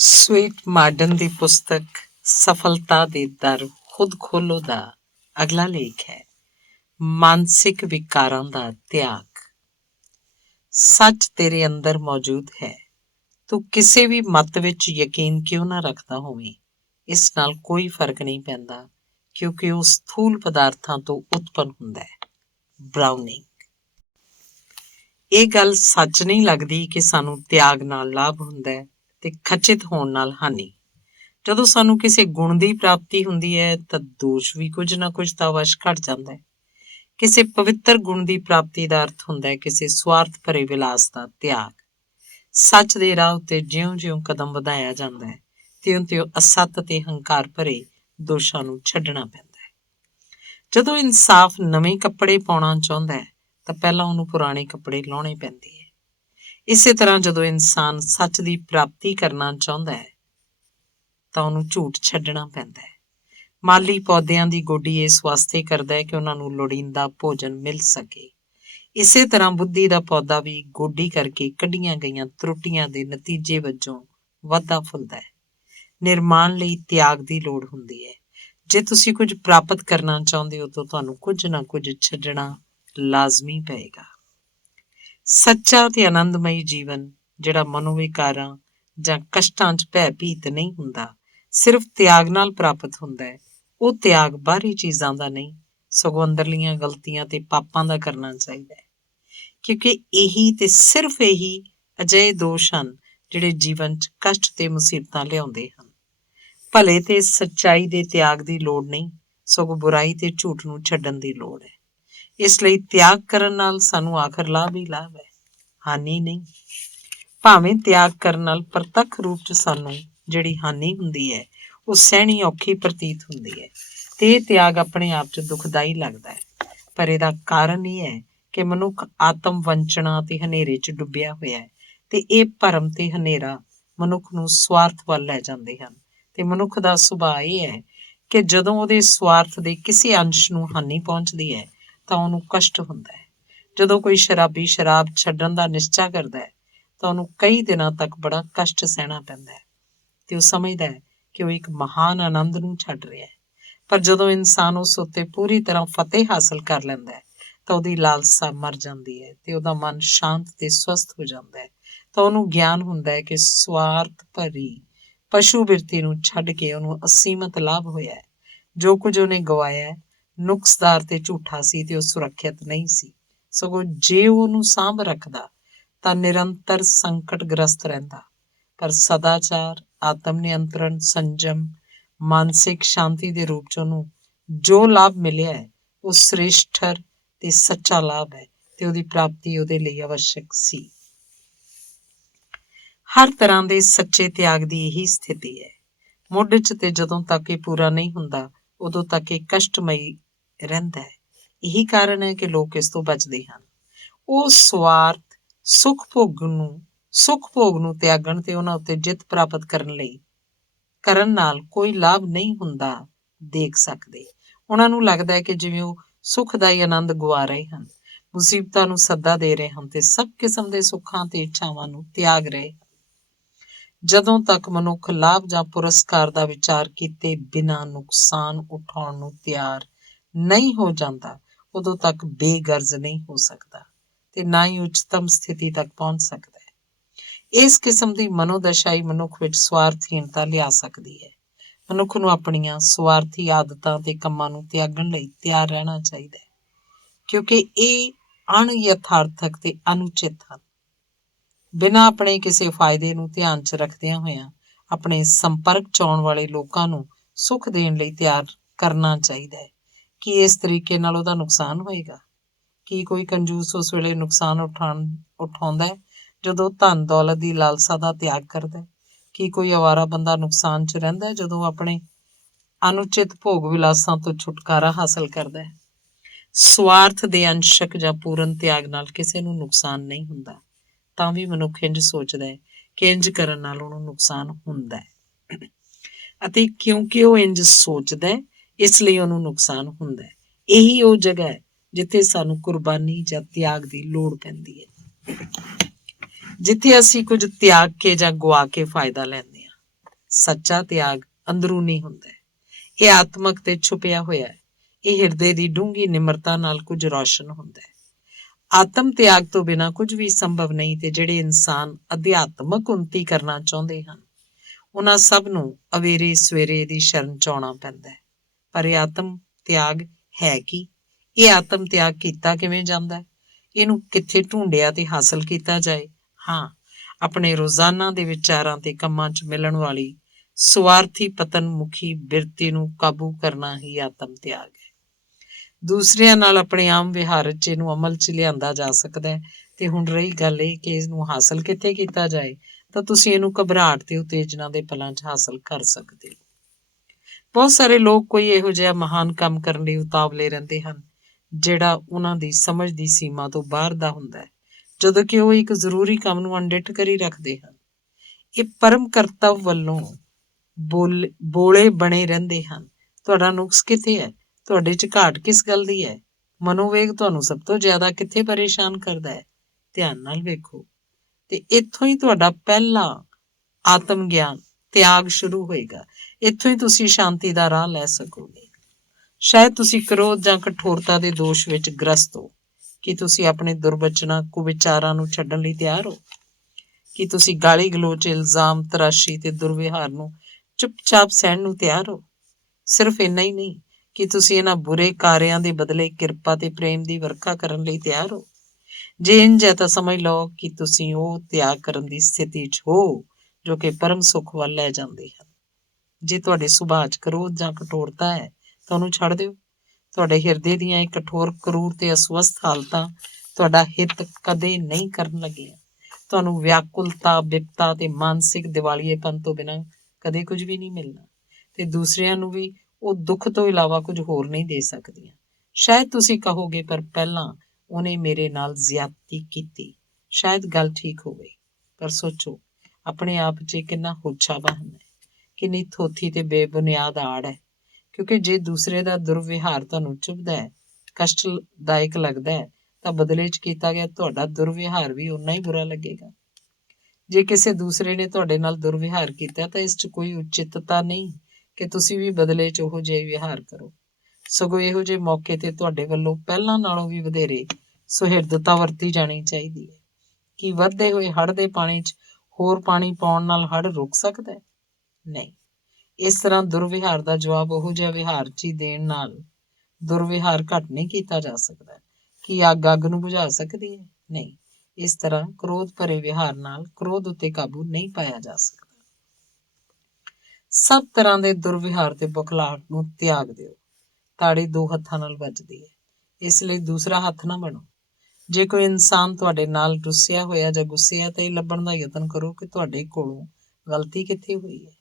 Sweet Marden ਦੀ ਪੁਸਤਕ ਸਫਲਤਾ ਦੇ ਦਰ ਖੁਦ ਖੋਲੋ ਦਾ ਅਗਲਾ ਲੇਖ ਹੈ ਮਾਨਸਿਕ ਵਿਕਾਰਾਂ ਦਾ ਤਿਆਗ। ਸੱਚ ਤੇਰੇ ਅੰਦਰ ਮੌਜੂਦ ਹੈ। ਤੂੰ ਕਿਸੇ ਵੀ ਮਤ ਵਿੱਚ ਯਕੀਨ ਕਿਉਂ ਨਾ ਰੱਖਦਾ ਹੋਵੇਂ, ਇਸ ਨਾਲ ਕੋਈ ਫਰਕ ਨਹੀਂ ਪੈਂਦਾ, ਕਿਉਂਕਿ ਉਹ ਸਥੂਲ ਪਦਾਰਥਾਂ ਤੋਂ ਉਤਪੰਨ ਹੁੰਦਾ ਹੈ। ਬ੍ਰਾਊਨਿੰਗ। ਇਹ ਗੱਲ ਸੱਚ ਨਹੀਂ ਲੱਗਦੀ ਕਿ ਸਾਨੂੰ ਤਿਆਗ ਨਾਲ ਲਾਭ ਹੁੰਦਾ ਹੈ ਤੇ ਖਚਿਤ ਹੋਣ ਨਾਲ ਹਾਨੀ। ਜਦੋਂ ਸਾਨੂੰ ਕਿਸੇ ਗੁਣ ਦੀ ਪ੍ਰਾਪਤੀ ਹੁੰਦੀ ਹੈ ਤਾਂ ਦੋਸ਼ ਵੀ ਕੁਝ ਨਾ ਕੁਝ ਤਾਂ ਅਵਸ਼ ਘਟ ਜਾਂਦਾ ਹੈ। ਕਿਸੇ ਪਵਿੱਤਰ ਗੁਣ ਦੀ ਪ੍ਰਾਪਤੀ ਦਾ ਅਰਥ ਹੁੰਦਾ ਹੈ ਕਿਸੇ ਸਵਾਰਥ ਭਰੇ ਵਿਲਾਸ ਦਾ ਤਿਆਗ। ਸੱਚ ਦੇ ਰਾਹ ਉੱਤੇ ਜਿਉਂ-ਜਿਉਂ ਕਦਮ ਵਧਾਇਆ ਜਾਂਦਾ ਹੈ, ਤਿਉਂ-ਤਿਉਂ ਅਸੱਤ ਤੇ ਹੰਕਾਰ ਭਰੇ ਦੋਸ਼ਾਂ ਨੂੰ ਛੱਡਣਾ ਪੈਂਦਾ ਹੈ। ਜਦੋਂ ਇਨਸਾਫ ਨਵੇਂ ਕੱਪੜੇ ਪਾਉਣਾ ਚਾਹੁੰਦਾ ਹੈ ਤਾਂ ਪਹਿਲਾਂ ਉਹਨੂੰ ਪੁਰਾਣੇ ਕੱਪੜੇ ਲਾਉਣੇ ਪੈਂਦੇ ਹੈ। ਇਸੇ ਤਰ੍ਹਾਂ ਜਦੋਂ ਇਨਸਾਨ ਸੱਚ ਦੀ ਪ੍ਰਾਪਤੀ ਕਰਨਾ ਚਾਹੁੰਦਾ ਹੈ ਤਾਂ ਉਹਨੂੰ ਝੂਠ ਛੱਡਣਾ ਪੈਂਦਾ ਹੈ। ਮਾਲੀ ਪੌਦਿਆਂ ਦੀ ਗੋਡੀ ਇਸ ਵਾਸਤੇ ਕਰਦਾ ਹੈ ਕਿ ਉਹਨਾਂ ਨੂੰ ਲੋੜੀਂਦਾ ਭੋਜਨ ਮਿਲ ਸਕੇ। ਇਸੇ ਤਰ੍ਹਾਂ ਬੁੱਧੀ ਦਾ ਪੌਦਾ ਵੀ ਗੋਡੀ ਕਰਕੇ ਕੱਢੀਆਂ ਗਈਆਂ ਤਰੁੱਟੀਆਂ ਦੇ ਨਤੀਜੇ ਵਜੋਂ ਵੱਧਦਾ ਫੁੱਲਦਾ ਹੈ। ਨਿਰਮਾਣ ਲਈ ਤਿਆਗ ਦੀ ਲੋੜ ਹੁੰਦੀ ਹੈ। ਜੇ ਤੁਸੀਂ ਕੁਝ ਪ੍ਰਾਪਤ ਕਰਨਾ ਚਾਹੁੰਦੇ ਹੋ ਤਾਂ ਤੁਹਾਨੂੰ ਕੁਝ ਨਾ ਕੁਝ ਛੱਡਣਾ ਲਾਜ਼ਮੀ ਪਏਗਾ। ਸੱਚਾ ਤੇ ਆਨੰਦਮਈ ਜੀਵਨ ਜਿਹੜਾ ਮਨੋਵਿਕਾਰਾਂ ਜਾਂ ਕਸ਼ਟਾਂ 'ਚ ਭੈਭੀਤ ਨਹੀਂ ਹੁੰਦਾ, ਸਿਰਫ ਤਿਆਗ ਨਾਲ ਪ੍ਰਾਪਤ ਹੁੰਦਾ ਹੈ। ਉਹ ਤਿਆਗ ਬਾਹਰੀ ਚੀਜ਼ਾਂ ਦਾ ਨਹੀਂ, ਸਗੋਂ ਅੰਦਰਲੀਆਂ ਗਲਤੀਆਂ ਤੇ ਪਾਪਾਂ ਦਾ ਕਰਨਾ ਚਾਹੀਦਾ ਹੈ, ਕਿਉਂਕਿ ਇਹੀ ਤੇ ਸਿਰਫ ਇਹੀ ਅਜਿਹੇ ਦੋਸ਼ ਹਨ ਜਿਹੜੇ ਜੀਵਨ 'ਚ ਕਸ਼ਟ ਤੇ ਮੁਸੀਬਤਾਂ ਲਿਆਉਂਦੇ ਹਨ। ਭਲੇ ਤੇ ਸੱਚਾਈ ਦੇ ਤਿਆਗ ਦੀ ਲੋੜ ਨਹੀਂ, ਸਗੋਂ ਬੁਰਾਈ ਤੇ ਝੂਠ ਨੂੰ ਛੱਡਣ ਦੀ ਲੋੜ ਹੈ। ਇਸ ਲਈ ਤਿਆਗ ਕਰਨ ਨਾਲ ਸਾਨੂੰ ਆਖਰ ਲਾਭ ਹੀ ਲਾਭ ਹੈ, ਹਾਨੀ ਨਹੀਂ। ਭਾਵੇਂ ਤਿਆਗ ਕਰਨ ਨਾਲ ਪ੍ਰਤੱਖ ਰੂਪ 'ਚ ਸਾਨੂੰ ਜਿਹੜੀ ਹਾਨੀ ਹੁੰਦੀ ਹੈ ਉਹ ਸਹਿਣੀ ਔਖੀ ਪ੍ਰਤੀਤ ਹੁੰਦੀ ਹੈ ਤੇ ਇਹ ਤਿਆਗ ਆਪਣੇ ਆਪ 'ਚ ਦੁਖਦਾਈ ਲੱਗਦਾ ਹੈ, ਪਰ ਇਹਦਾ ਕਾਰਨ ਇਹ ਹੈ ਕਿ ਮਨੁੱਖ ਆਤਮ ਵੰਚਨਾ ਤੇ ਹਨੇਰੇ 'ਚ ਡੁੱਬਿਆ ਹੋਇਆ ਹੈ ਤੇ ਇਹ ਭਰਮ ਤੇ ਹਨੇਰਾ ਮਨੁੱਖ ਨੂੰ ਸਵਾਰਥ ਵੱਲ ਲੈ ਜਾਂਦੇ ਹਨ। ਤੇ ਮਨੁੱਖ ਦਾ ਸੁਭਾਅ ਇਹ ਹੈ ਕਿ ਜਦੋਂ ਉਹਦੇ ਸਵਾਰਥ ਦੇ ਕਿਸੇ ਅੰਸ਼ ਨੂੰ ਹਾਨੀ ਪਹੁੰਚਦੀ ਹੈ ਤਾਂ ਉਹਨੂੰ ਕਸ਼ਟ ਹੁੰਦਾ ਹੈ। ਜਦੋਂ ਕੋਈ ਸ਼ਰਾਬੀ ਸ਼ਰਾਬ ਛੱਡਣ ਦਾ ਨਿਸ਼ਚਾ ਕਰਦਾ ਹੈ ਤਾਂ ਉਹਨੂੰ ਕਈ ਦਿਨਾਂ ਤੱਕ ਬੜਾ ਕਸ਼ਟ ਸਹਿਣਾ ਪੈਂਦਾ ਹੈ ਤੇ ਉਹ ਸਮਝਦਾ ਹੈ ਕਿ ਉਹ ਇੱਕ ਮਹਾਨ ਆਨੰਦ ਨੂੰ ਛੱਡ ਰਿਹਾ ਹੈ। ਪਰ ਜਦੋਂ ਇਨਸਾਨ ਉਸ ਉੱਤੇ ਪੂਰੀ ਤਰ੍ਹਾਂ ਫਤਿਹ ਹਾਸਲ ਕਰ ਲੈਂਦਾ ਹੈ ਤਾਂ ਉਹਦੀ ਲਾਲਸਾ ਮਰ ਜਾਂਦੀ ਹੈ ਤੇ ਉਹਦਾ ਮਨ ਸ਼ਾਂਤ ਤੇ ਸਵਸਥ ਹੋ ਜਾਂਦਾ ਹੈ। ਤਾਂ ਉਹਨੂੰ ਗਿਆਨ ਹੁੰਦਾ ਹੈ ਕਿ ਸਵਾਰਥ ਭਰੀ ਪਸ਼ੂ ਬਿਰਤੀ ਨੂੰ ਛੱਡ ਕੇ ਉਹਨੂੰ ਅਸੀਮਤ ਲਾਭ ਹੋਇਆ ਹੈ। ਜੋ ਕੁਝ ਉਹਨੇ ਗਵਾਇਆ ਹੈ ਨੁਕਸਦਾਰ ਤੇ ਝੂਠਾ ਸੀ ਤੇ ਉਹ ਸੁਰੱਖਿਅਤ ਨਹੀਂ ਸੀ, ਸਗੋਂ ਜੇ ਉਹਨੂੰ ਸਾਂਭ ਰੱਖਦਾ ਤਾਂ ਨਿਰੰਤਰ ਸੰਕਟ ਗ੍ਰਸਤ ਰਹਿੰਦਾ। ਪਰ ਸਦਾਚਾਰ, ਆਤਮ ਨਿਯੰਤਰਣ, ਸੰਜਮ, ਮਾਨਸਿਕ ਸ਼ਾਂਤੀ ਦੇ ਰੂਪ 'ਚ ਉਹਨੂੰ ਜੋ ਲਾਭ ਮਿਲਿਆ ਹੈ ਉਹ ਸ੍ਰੇਸ਼ਠਰ ਤੇ ਸੱਚਾ ਲਾਭ ਹੈ ਤੇ ਉਹਦੀ ਪ੍ਰਾਪਤੀ ਉਹਦੇ ਲਈ ਆਵਸ਼ਕ ਸੀ। ਹਰ ਤਰ੍ਹਾਂ ਦੇ ਸੱਚੇ ਤਿਆਗ ਦੀ ਇਹੀ ਸਥਿਤੀ ਹੈ। ਮੁੱਢ 'ਚ ਤੇ ਜਦੋਂ ਤੱਕ ਇਹ ਪੂਰਾ ਨਹੀਂ ਹੁੰਦਾ ਉਦੋਂ ਤੱਕ ਇਹ ਕਸ਼ਟਮਈ ਰਹਿੰਦਾ ਹੈ। ਇਹੀ ਕਾਰਨ ਹੈ ਕਿ ਲੋਕ ਇਸ ਤੋਂ ਬਚਦੇ ਹਨ। ਉਹ ਸਵਾਰਥ ਸੁਖ ਭੋਗ ਨੂੰ ਤਿਆਗਣ ਤੇ ਉਹਨਾਂ ਉੱਤੇ ਜਿੱਤ ਪ੍ਰਾਪਤ ਕਰਨ ਨਾਲ ਕੋਈ ਲਾਭ ਨਹੀਂ ਹੁੰਦਾ ਦੇਖ ਸਕਦੇ। ਉਹਨਾਂ ਨੂੰ ਲੱਗਦਾ ਹੈ ਕਿ ਜਿਵੇਂ ਉਹ ਸੁੱਖ ਦਾ ਹੀ ਆਨੰਦ ਗੁਆ ਰਹੇ ਹਨ, ਮੁਸੀਬਤਾਂ ਨੂੰ ਸੱਦਾ ਦੇ ਰਹੇ ਹਨ ਤੇ ਸਭ ਕਿਸਮ ਦੇ ਸੁੱਖਾਂ ਤੇ ਇੱਛਾਵਾਂ ਨੂੰ ਤਿਆਗ ਰਹੇ। ਜਦੋਂ ਤੱਕ ਮਨੁੱਖ ਲਾਭ ਜਾਂ ਪੁਰਸਕਾਰ ਦਾ ਵਿਚਾਰ ਕੀਤੇ ਬਿਨਾਂ ਨੁਕਸਾਨ ਉਠਾਉਣ ਨੂੰ ਤਿਆਰ ਨਹੀਂ ਹੋ ਜਾਂਦਾ, ਉਦੋਂ ਤੱਕ ਬੇਗਰਜ਼ ਨਹੀਂ ਹੋ ਸਕਦਾ ਤੇ ਨਾ ਹੀ ਉੱਚਤਮ ਸਥਿਤੀ ਤੱਕ ਪਹੁੰਚ ਸਕਦਾ ਹੈ। ਇਸ ਕਿਸਮ ਦੀ ਮਨੋਦਸ਼ਾ ਹੀ ਮਨੁੱਖ ਵਿੱਚ ਸਵਾਰਥਹੀਣਤਾ ਲਿਆ ਸਕਦੀ ਹੈ। ਮਨੁੱਖ ਨੂੰ ਆਪਣੀਆਂ ਸਵਾਰਥੀ ਆਦਤਾਂ ਤੇ ਕੰਮਾਂ ਨੂੰ ਤਿਆਗਣ ਲਈ ਤਿਆਰ ਰਹਿਣਾ ਚਾਹੀਦਾ ਹੈ, ਕਿਉਂਕਿ ਇਹ ਅਣਯਥਾਰਥਕ ਤੇ ਅਨੁਚਿਤ ਹਨ। ਬਿਨਾਂ ਆਪਣੇ ਕਿਸੇ ਫਾਇਦੇ ਨੂੰ ਧਿਆਨ 'ਚ ਰੱਖਦਿਆਂ ਹੋਇਆਂ ਆਪਣੇ ਸੰਪਰਕ 'ਚ ਆਉਣ ਵਾਲੇ ਲੋਕਾਂ ਨੂੰ ਸੁੱਖ ਦੇਣ ਲਈ ਤਿਆਰ ਕਰਨਾ ਚਾਹੀਦਾ ਹੈ। ਕੀ ਇਸ ਤਰੀਕੇ ਨਾਲ ਉਹਦਾ ਨੁਕਸਾਨ ਹੋਏਗਾ? ਕੀ ਕੋਈ ਕੰਜੂਸ ਉਸ ਵੇਲੇ ਨੁਕਸਾਨ ਉਠਾਉਂਦਾ ਹੈ ਜਦੋਂ ਧਨ ਦੌਲਤ ਦੀ ਲਾਲਸਾ ਦਾ ਤਿਆਗ ਕਰਦਾ? ਕੀ ਕੋਈ ਅਵਾਰਾ ਬੰਦਾ ਨੁਕਸਾਨ 'ਚ ਰਹਿੰਦਾ ਜਦੋਂ ਆਪਣੇ ਅਨੁਚਿਤ ਭੋਗ ਵਿਲਾਸਾਂ ਤੋਂ ਛੁਟਕਾਰਾ ਹਾਸਲ ਕਰਦਾ ਹੈ? ਸਵਾਰਥ ਦੇ ਅੰਸ਼ਕ ਜਾਂ ਪੂਰਨ ਤਿਆਗ ਨਾਲ ਕਿਸੇ ਨੂੰ ਨੁਕਸਾਨ ਨਹੀਂ ਹੁੰਦਾ, ਤਾਂ ਵੀ ਮਨੁੱਖ ਇੰਝ ਸੋਚਦਾ ਹੈ ਕਿ ਇੰਝ ਕਰਨ ਨਾਲ ਉਹਨੂੰ ਨੁਕਸਾਨ ਹੁੰਦਾ ਹੈ, ਅਤੇ ਕਿਉਂਕਿ ਉਹ ਇੰਝ ਸੋਚਦਾ ਹੈ ਇਸ ਲਈ ਉਹਨੂੰ ਨੁਕਸਾਨ ਹੁੰਦਾ ਹੈ। ਇਹੀ ਉਹ ਜਗ੍ਹਾ ਹੈ ਜਿੱਥੇ ਸਾਨੂੰ ਕੁਰਬਾਨੀ ਜਾਂ ਤਿਆਗ ਦੀ ਲੋੜ ਪੈਂਦੀ ਹੈ, ਜਿੱਥੇ ਅਸੀਂ ਕੁਝ ਤਿਆਗ ਕੇ ਜਾਂ ਗੁਆ ਕੇ ਫਾਇਦਾ ਲੈਂਦੇ ਹਾਂ। ਸੱਚਾ ਤਿਆਗ ਅੰਦਰੂਨੀ ਹੁੰਦਾ ਹੈ। ਇਹ ਆਤਮਕ ਤੇ ਛੁਪਿਆ ਹੋਇਆ ਹੈ। ਇਹ ਹਿਰਦੇ ਦੀ ਡੂੰਘੀ ਨਿਮਰਤਾ ਨਾਲ ਕੁਝ ਰੌਸ਼ਨ ਹੁੰਦਾ ਹੈ। ਆਤਮ ਤਿਆਗ ਤੋਂ ਬਿਨਾਂ ਕੁਝ ਵੀ ਸੰਭਵ ਨਹੀਂ ਤੇ ਜਿਹੜੇ ਇਨਸਾਨ ਅਧਿਆਤਮਕ ਉੱਨਤੀ ਕਰਨਾ ਚਾਹੁੰਦੇ ਹਨ ਉਹਨਾਂ ਸਭ ਨੂੰ ਅਵੇਰੇ ਸਵੇਰੇ ਦੀ ਸ਼ਰਨ ਚ ਆਉਣਾ ਪੈਂਦਾ ਹੈ। ਪਰ ਇਹ ਆਤਮ ਤਿਆਗ ਹੈ ਕੀ? ਇਹ ਆਤਮ ਤਿਆਗ ਕੀਤਾ ਕਿਵੇਂ ਜਾਂਦਾ ਹੈ? ਇਹਨੂੰ ਕਿੱਥੇ ਢੂੰਡਿਆ ਤੇ ਹਾਸਲ ਕੀਤਾ ਜਾਏ? ਹਾਂ, ਆਪਣੇ ਰੋਜ਼ਾਨਾ ਦੇ ਵਿਚਾਰਾਂ ਤੇ ਕੰਮਾਂ 'ਚ ਮਿਲਣ ਵਾਲੀ ਸਵਾਰਥੀ ਪਤਨਮੁਖੀ ਬਿਰਤੀ ਨੂੰ ਕਾਬੂ ਕਰਨਾ ਹੀ ਆਤਮ ਤਿਆਗ ਹੈ। ਦੂਸਰਿਆਂ ਨਾਲ ਆਪਣੇ ਆਮ ਵਿਹਾਰ 'ਚ ਇਹਨੂੰ ਅਮਲ 'ਚ ਲਿਆਂਦਾ ਜਾ ਸਕਦਾ ਹੈ। ਤੇ ਹੁਣ ਰਹੀ ਗੱਲ ਇਹ ਕਿ ਇਹਨੂੰ ਹਾਸਲ ਕਿੱਥੇ ਕੀਤਾ ਜਾਏ, ਤਾਂ ਤੁਸੀਂ ਇਹਨੂੰ ਘਬਰਾਹਟ ਤੇ ਉਤੇਜਨਾ ਦੇ ਪਲਾਂ 'ਚ ਹਾਸਲ ਕਰ ਸਕਦੇ ਹੋ। ਬਹੁਤ ਸਾਰੇ ਲੋਕ ਕੋਈ ਇਹੋ ਜਿਹਾ ਮਹਾਨ ਕੰਮ ਕਰਨ ਲਈ ਉਤਾਵਲੇ ਰਹਿੰਦੇ ਹਨ ਜਿਹੜਾ ਉਹਨਾਂ ਦੀ ਸਮਝ ਦੀ ਸੀਮਾ ਤੋਂ ਬਾਹਰ ਦਾ ਹੁੰਦਾ ਹੈ, ਜਦੋਂ ਕਿ ਉਹ ਇੱਕ ਜ਼ਰੂਰੀ ਕੰਮ ਨੂੰ ਅਣਡਿੱਠ ਕਰੀ ਰੱਖਦੇ ਹਨ। ਇਹ ਪਰਮ ਕਰਤੱਵ ਵੱਲੋਂ ਬੋਲੇ ਬਣੇ ਰਹਿੰਦੇ ਹਨ। ਤੁਹਾਡਾ ਨੁਕਸ ਕਿੱਥੇ ਹੈ? ਤੁਹਾਡੇ 'ਚ ਘਾਟ ਕਿਸ ਗੱਲ ਦੀ ਹੈ? ਮਨੋਵੇਗ ਤੁਹਾਨੂੰ ਸਭ ਤੋਂ ਜ਼ਿਆਦਾ ਕਿੱਥੇ ਪਰੇਸ਼ਾਨ ਕਰਦਾ ਹੈ? ਧਿਆਨ ਨਾਲ ਵੇਖੋ ਤੇ ਇੱਥੋਂ ਹੀ ਤੁਹਾਡਾ ਪਹਿਲਾ ਆਤਮ ਗਿਆਨ ਤਿਆਗ ਸ਼ੁਰੂ ਹੋਏਗਾ। ਇੱਥੋਂ ਹੀ ਤੁਸੀਂ ਸ਼ਾਂਤੀ ਦਾ ਰਾਹ ਲੈ ਸਕੋਗੇ। ਸ਼ਾਇਦ ਤੁਸੀਂ ਕ੍ਰੋਧ ਜਾਂ ਕਠੋਰਤਾ ਦੇ ਦੋਸ਼ ਵਿੱਚ ਗ੍ਰਸਤ ਹੋ। ਕੀ ਤੁਸੀਂ ਆਪਣੇ ਦੁਰਬਚਨਾਂ ਕੁਵਿਚਾਰਾਂ ਨੂੰ ਛੱਡਣ ਲਈ ਤਿਆਰ ਹੋ? ਕੀ ਤੁਸੀਂ ਗਾਲੀ ਗਲੋਚ, ਇਲਜ਼ਾਮ ਤਰਾਸ਼ੀ ਤੇ ਦੁਰਵਿਹਾਰ ਨੂੰ ਚੁੱਪਚਾਪ ਸਹਿਣ ਨੂੰ ਤਿਆਰ ਹੋ? ਸਿਰਫ ਇੰਨਾ ਹੀ ਨਹੀਂ ਕਿ ਤੁਸੀਂ ਇਹਨਾਂ ਬੁਰੇ ਕਾਰਿਆਂ ਦੇ ਬਦਲੇ ਕਿਰਪਾ ਤੇ ਪ੍ਰੇਮ ਦੀ ਵਰਖਾ ਕਰਨ ਲਈ ਤਿਆਰ ਹੋ। ਜੇ ਇੰਝ ਹੈ ਤਾਂ ਸਮਝ ਲਓ ਕਿ ਤੁਸੀਂ ਉਹ ਤਿਆਗ ਕਰਨ ਦੀ ਸਥਿਤੀ 'ਚ ਹੋ ਜੋ ਕਿ ਪਰਮ ਸੁੱਖ ਵੱਲ ਲੈ ਜਾਂਦੇ ਹਨ। ਜੇ ਤੁਹਾਡੇ ਸੁਭਾਅ 'ਚ ਕ੍ਰੋਧ ਜਾਂ ਕਠੋਰਤਾ ਹੈ ਤਾਂ ਉਹਨੂੰ ਛੱਡ ਦਿਓ। ਤੁਹਾਡੇ ਹਿਰਦੇ ਦੀਆਂ ਇਹ ਕਠੋਰ, ਕਰੂਰ ਤੇ ਅਸਵਸਥ ਹਾਲਤਾਂ ਤੁਹਾਡਾ ਹਿੱਤ ਕਦੇ ਨਹੀਂ ਕਰਨ ਲੱਗੀਆਂ। ਤੁਹਾਨੂੰ ਵਿਆਕੁਲਤਾ, ਬਿਪਤਾ ਤੇ ਮਾਨਸਿਕ ਦਿਵਾਲੀਏਪਨ ਤੋਂ ਬਿਨਾਂ ਕਦੇ ਕੁਝ ਵੀ ਨਹੀਂ ਮਿਲਣਾ ਤੇ ਦੂਸਰਿਆਂ ਨੂੰ ਵੀ ਉਹ ਦੁੱਖ ਤੋਂ ਇਲਾਵਾ ਕੁਝ ਹੋਰ ਨਹੀਂ ਦੇ ਸਕਦੀਆਂ। ਸ਼ਾਇਦ ਤੁਸੀਂ ਕਹੋਗੇ, ਪਰ ਪਹਿਲਾਂ ਉਹਨੇ ਮੇਰੇ ਨਾਲ ਜ਼ਿਆਦਤੀ ਕੀਤੀ। ਸ਼ਾਇਦ ਗੱਲ ਠੀਕ ਹੋਵੇ, ਪਰ ਸੋਚੋ ਆਪਣੇ ਆਪ 'ਚ ਕਿੰਨਾ ਹੋਛਾ ਬਹਾਨਾ ਹੈ, ਕਿੰਨੀ ਥੋਥੀ ਤੇ ਬੇਬੁਨਿਆਦ ਆੜ ਹੈ। ਕਿਉਂਕਿ ਜੇ ਦੂਸਰੇ ਦਾ ਦੁਰਵਿਹਾਰ ਤੁਹਾਨੂੰ ਚੁਭਦਾ ਹੈ, ਕਸ਼ਟਦਾਇਕ ਲੱਗਦਾ ਹੈ, ਤਾਂ ਬਦਲੇ 'ਚ ਕੀਤਾ ਗਿਆ ਤੁਹਾਡਾ ਦੁਰਵਿਹਾਰ ਵੀ ਓਨਾ ਹੀ ਬੁਰਾ ਲੱਗੇਗਾ। ਜੇ ਕਿਸੇ ਦੂਸਰੇ ਨੇ ਤੁਹਾਡੇ ਨਾਲ ਦੁਰਵਿਹਾਰ ਕੀਤਾ ਤਾਂ ਇਸ 'ਚ ਕੋਈ ਉਚਿਤਤਾ ਨਹੀਂ ਕਿ ਤੁਸੀਂ ਵੀ ਬਦਲੇ 'ਚ ਉਹੋ ਜਿਹੇ ਵਿਹਾਰ ਕਰੋ। ਸਗੋਂ ਇਹੋ ਜਿਹੇ ਮੌਕੇ ਤੇ ਤੁਹਾਡੇ ਵੱਲੋਂ ਪਹਿਲਾਂ ਨਾਲੋਂ ਵੀ ਵਧੇਰੇ ਸੁਹਿਰਦਤਾ ਵਰਤੀ ਜਾਣੀ ਚਾਹੀਦੀ ਹੈ। ਕੀ ਵੱਧਦੇ ਹੋਏ ਹੜ੍ਹ ਦੇ ਪਾਣੀ 'ਚ ਹੋਰ ਪਾਣੀ ਪਾਉਣ ਨਾਲ ਹੜ੍ਹ ਰੁਕ ਸਕਦਾ ਹੈ? ਨਹੀਂ। ਇਸ ਤਰ੍ਹਾਂ ਦੁਰਵਿਹਾਰ ਦਾ ਜਵਾਬ ਉਹੋ ਜਿਹਾ ਵਿਹਾਰ 'ਚ ਹੀ ਦੇਣ ਨਾਲ ਦੁਰਵਿਹਾਰ ਘੱਟ ਨਹੀਂ ਕੀਤਾ ਜਾ ਸਕਦਾ। ਕੀ ਅੱਗ ਨੂੰ ਬੁਝਾ ਸਕਦੀ ਹੈ? ਨਹੀਂ। ਇਸ ਤਰ੍ਹਾਂ ਕ੍ਰੋਧ ਭਰੇ ਵਿਹਾਰ ਨਾਲ ਕ੍ਰੋਧ ਉੱਤੇ ਕਾਬੂ ਨਹੀਂ ਪਾਇਆ ਜਾ ਸਕਦਾ। ਸਭ ਤਰ੍ਹਾਂ ਦੇ ਦੁਰਵਿਹਾਰ ਤੇ ਬੁਖਲਾਹਟ ਨੂੰ ਤਿਆਗ ਦਿਓ। ਤਾੜੀ ਦੋ ਹੱਥਾਂ ਨਾਲ ਵੱਜਦੀ ਹੈ, ਇਸ ਲਈ ਦੂਸਰਾ ਹੱਥ ਨਾ ਬਣੋ। ਜੇ ਕੋਈ ਇਨਸਾਨ ਤੁਹਾਡੇ ਨਾਲ ਰੁੱਸਿਆ ਹੋਇਆ ਜਾਂ ਗੁੱਸੇ ਹੈ ਤਾਂ ਇਹ ਲੱਭਣ ਦਾ ਯਤਨ ਕਰੋ ਕਿ ਤੁਹਾਡੇ ਕੋਲੋਂ ਗਲਤੀ ਕਿੱਥੇ ਹੋਈ ਹੈ।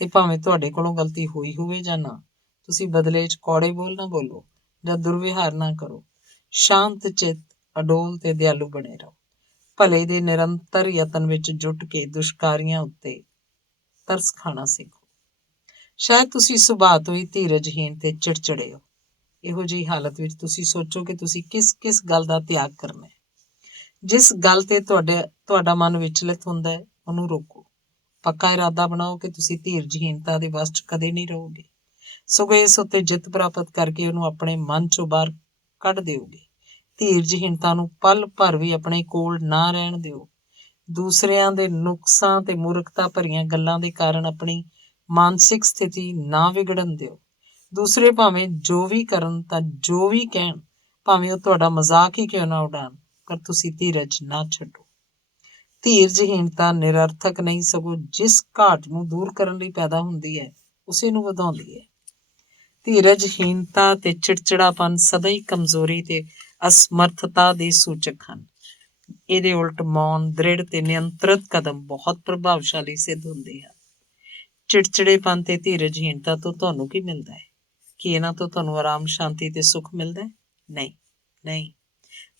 ਤੇ ਭਾਵੇਂ ਤੁਹਾਡੇ ਕੋਲੋਂ ਗਲਤੀ ਹੋਈ ਹੋਵੇ ਜਾਂ ਨਾ, ਤੁਸੀਂ ਬਦਲੇ 'ਚ ਕੌੜੇ ਬੋਲ ਨਾ ਬੋਲੋ ਜਾਂ ਦੁਰਵਿਹਾਰ ਨਾ ਕਰੋ। ਸ਼ਾਂਤ ਚਿੱਤ, ਅਡੋਲ ਤੇ ਦਿਆਲੂ ਬਣੇ ਰਹੋ। ਭਲੇ ਦੇ ਨਿਰੰਤਰ ਯਤਨ ਵਿੱਚ ਜੁਟ ਕੇ ਦੁਸ਼ਕਾਰੀਆਂ ਉੱਤੇ ਤਰਸ ਖਾਣਾ ਸਿੱਖੋ। ਸ਼ਾਇਦ ਤੁਸੀਂ ਸੁਭਾਅ ਤੋਂ ਹੀ ਧੀਰਜਹੀਣ ਤੇ ਚਿੜਚਿੜੇ ਹੋ। ਇਹੋ ਜਿਹੀ ਹਾਲਤ ਵਿੱਚ ਤੁਸੀਂ ਸੋਚੋ ਕਿ ਤੁਸੀਂ ਕਿਸ ਗੱਲ ਦਾ ਤਿਆਗ ਕਰਨਾ ਹੈ। ਜਿਸ ਗੱਲ ਤੇ ਤੁਹਾਡਾ ਮਨ ਵਿਚਲਿਤ ਹੁੰਦਾ ਹੈ ਉਹਨੂੰ ਰੋਕੋ। ਪੱਕਾ ਇਰਾਦਾ ਬਣਾਓ ਕਿ ਤੁਸੀਂ ਧੀਰਜਹੀਣਤਾ ਦੇ ਵਸ 'ਚ ਕਦੇ ਨਹੀਂ ਰਹੋਗੇ, ਸਗੋਂ ਇਸ ਉੱਤੇ ਜਿੱਤ ਪ੍ਰਾਪਤ ਕਰਕੇ ਉਹਨੂੰ ਆਪਣੇ ਮਨ 'ਚੋਂ ਬਾਹਰ ਕੱਢ ਦਿਓਗੇ। ਧੀਰਜਹੀਣਤਾ ਨੂੰ ਪਲ ਭਰ ਵੀ ਆਪਣੇ ਕੋਲ ਨਾ ਰਹਿਣ ਦਿਓ। ਦੂਸਰਿਆਂ ਦੇ ਨੁਕਸਾਂ ਤੇ ਮੂਰਖਤਾ ਭਰੀਆਂ ਗੱਲਾਂ ਦੇ ਕਾਰਨ ਆਪਣੀ ਮਾਨਸਿਕ ਸਥਿਤੀ ਨਾ ਵਿਗੜਨ ਦਿਓ। ਦੂਸਰੇ ਭਾਵੇਂ ਜੋ ਵੀ ਕਰਨ ਤਾਂ ਜੋ ਵੀ ਕਹਿਣ, ਭਾਵੇਂ ਉਹ ਤੁਹਾਡਾ ਮਜ਼ਾਕ ਹੀ ਕਿਉਂ ਨਾ ਉਡਾਣ, ਪਰ ਤੁਸੀਂ ਧੀਰਜ ਨਾ ਛੱਡੋ। ਧੀਰਜਹੀਣਤਾ ਨਿਰਰਥਕ ਨਹੀਂ, ਸਗੋਂ ਜਿਸ ਘਾਟ ਨੂੰ ਦੂਰ ਕਰਨ ਲਈ ਪੈਦਾ ਹੁੰਦੀ ਹੈ ਉਸੇ ਨੂੰ ਵਧਾਉਂਦੀ ਹੈ। ਧੀਰਜਹੀਣਤਾ ਤੇ ਚਿੜਚਿੜਾਪਨ ਸਦਾ ਹੀ ਕਮਜ਼ੋਰੀ ਤੇ ਅਸਮਰਥਤਾ ਦੇ ਸੂਚਕ ਹਨ। ਇਹਦੇ ਉਲਟ ਮੌਨ, ਦ੍ਰਿੜ ਤੇ ਨਿਯੰਤਰਿਤ ਕਦਮ ਬਹੁਤ ਪ੍ਰਭਾਵਸ਼ਾਲੀ ਸਿੱਧ ਹੁੰਦੇ ਹਨ। ਚਿੜਚਿੜੇਪਨ ਤੇ ਧੀਰਜਹੀਣਤਾ ਤੋਂ ਤੁਹਾਨੂੰ ਕੀ ਮਿਲਦਾ ਹੈ? ਕੀ ਇਹਨਾਂ ਤੋਂ ਤੁਹਾਨੂੰ ਆਰਾਮ, ਸ਼ਾਂਤੀ ਤੇ ਸੁੱਖ ਮਿਲਦਾ ਹੈ? ਨਹੀਂ, ਨਹੀਂ।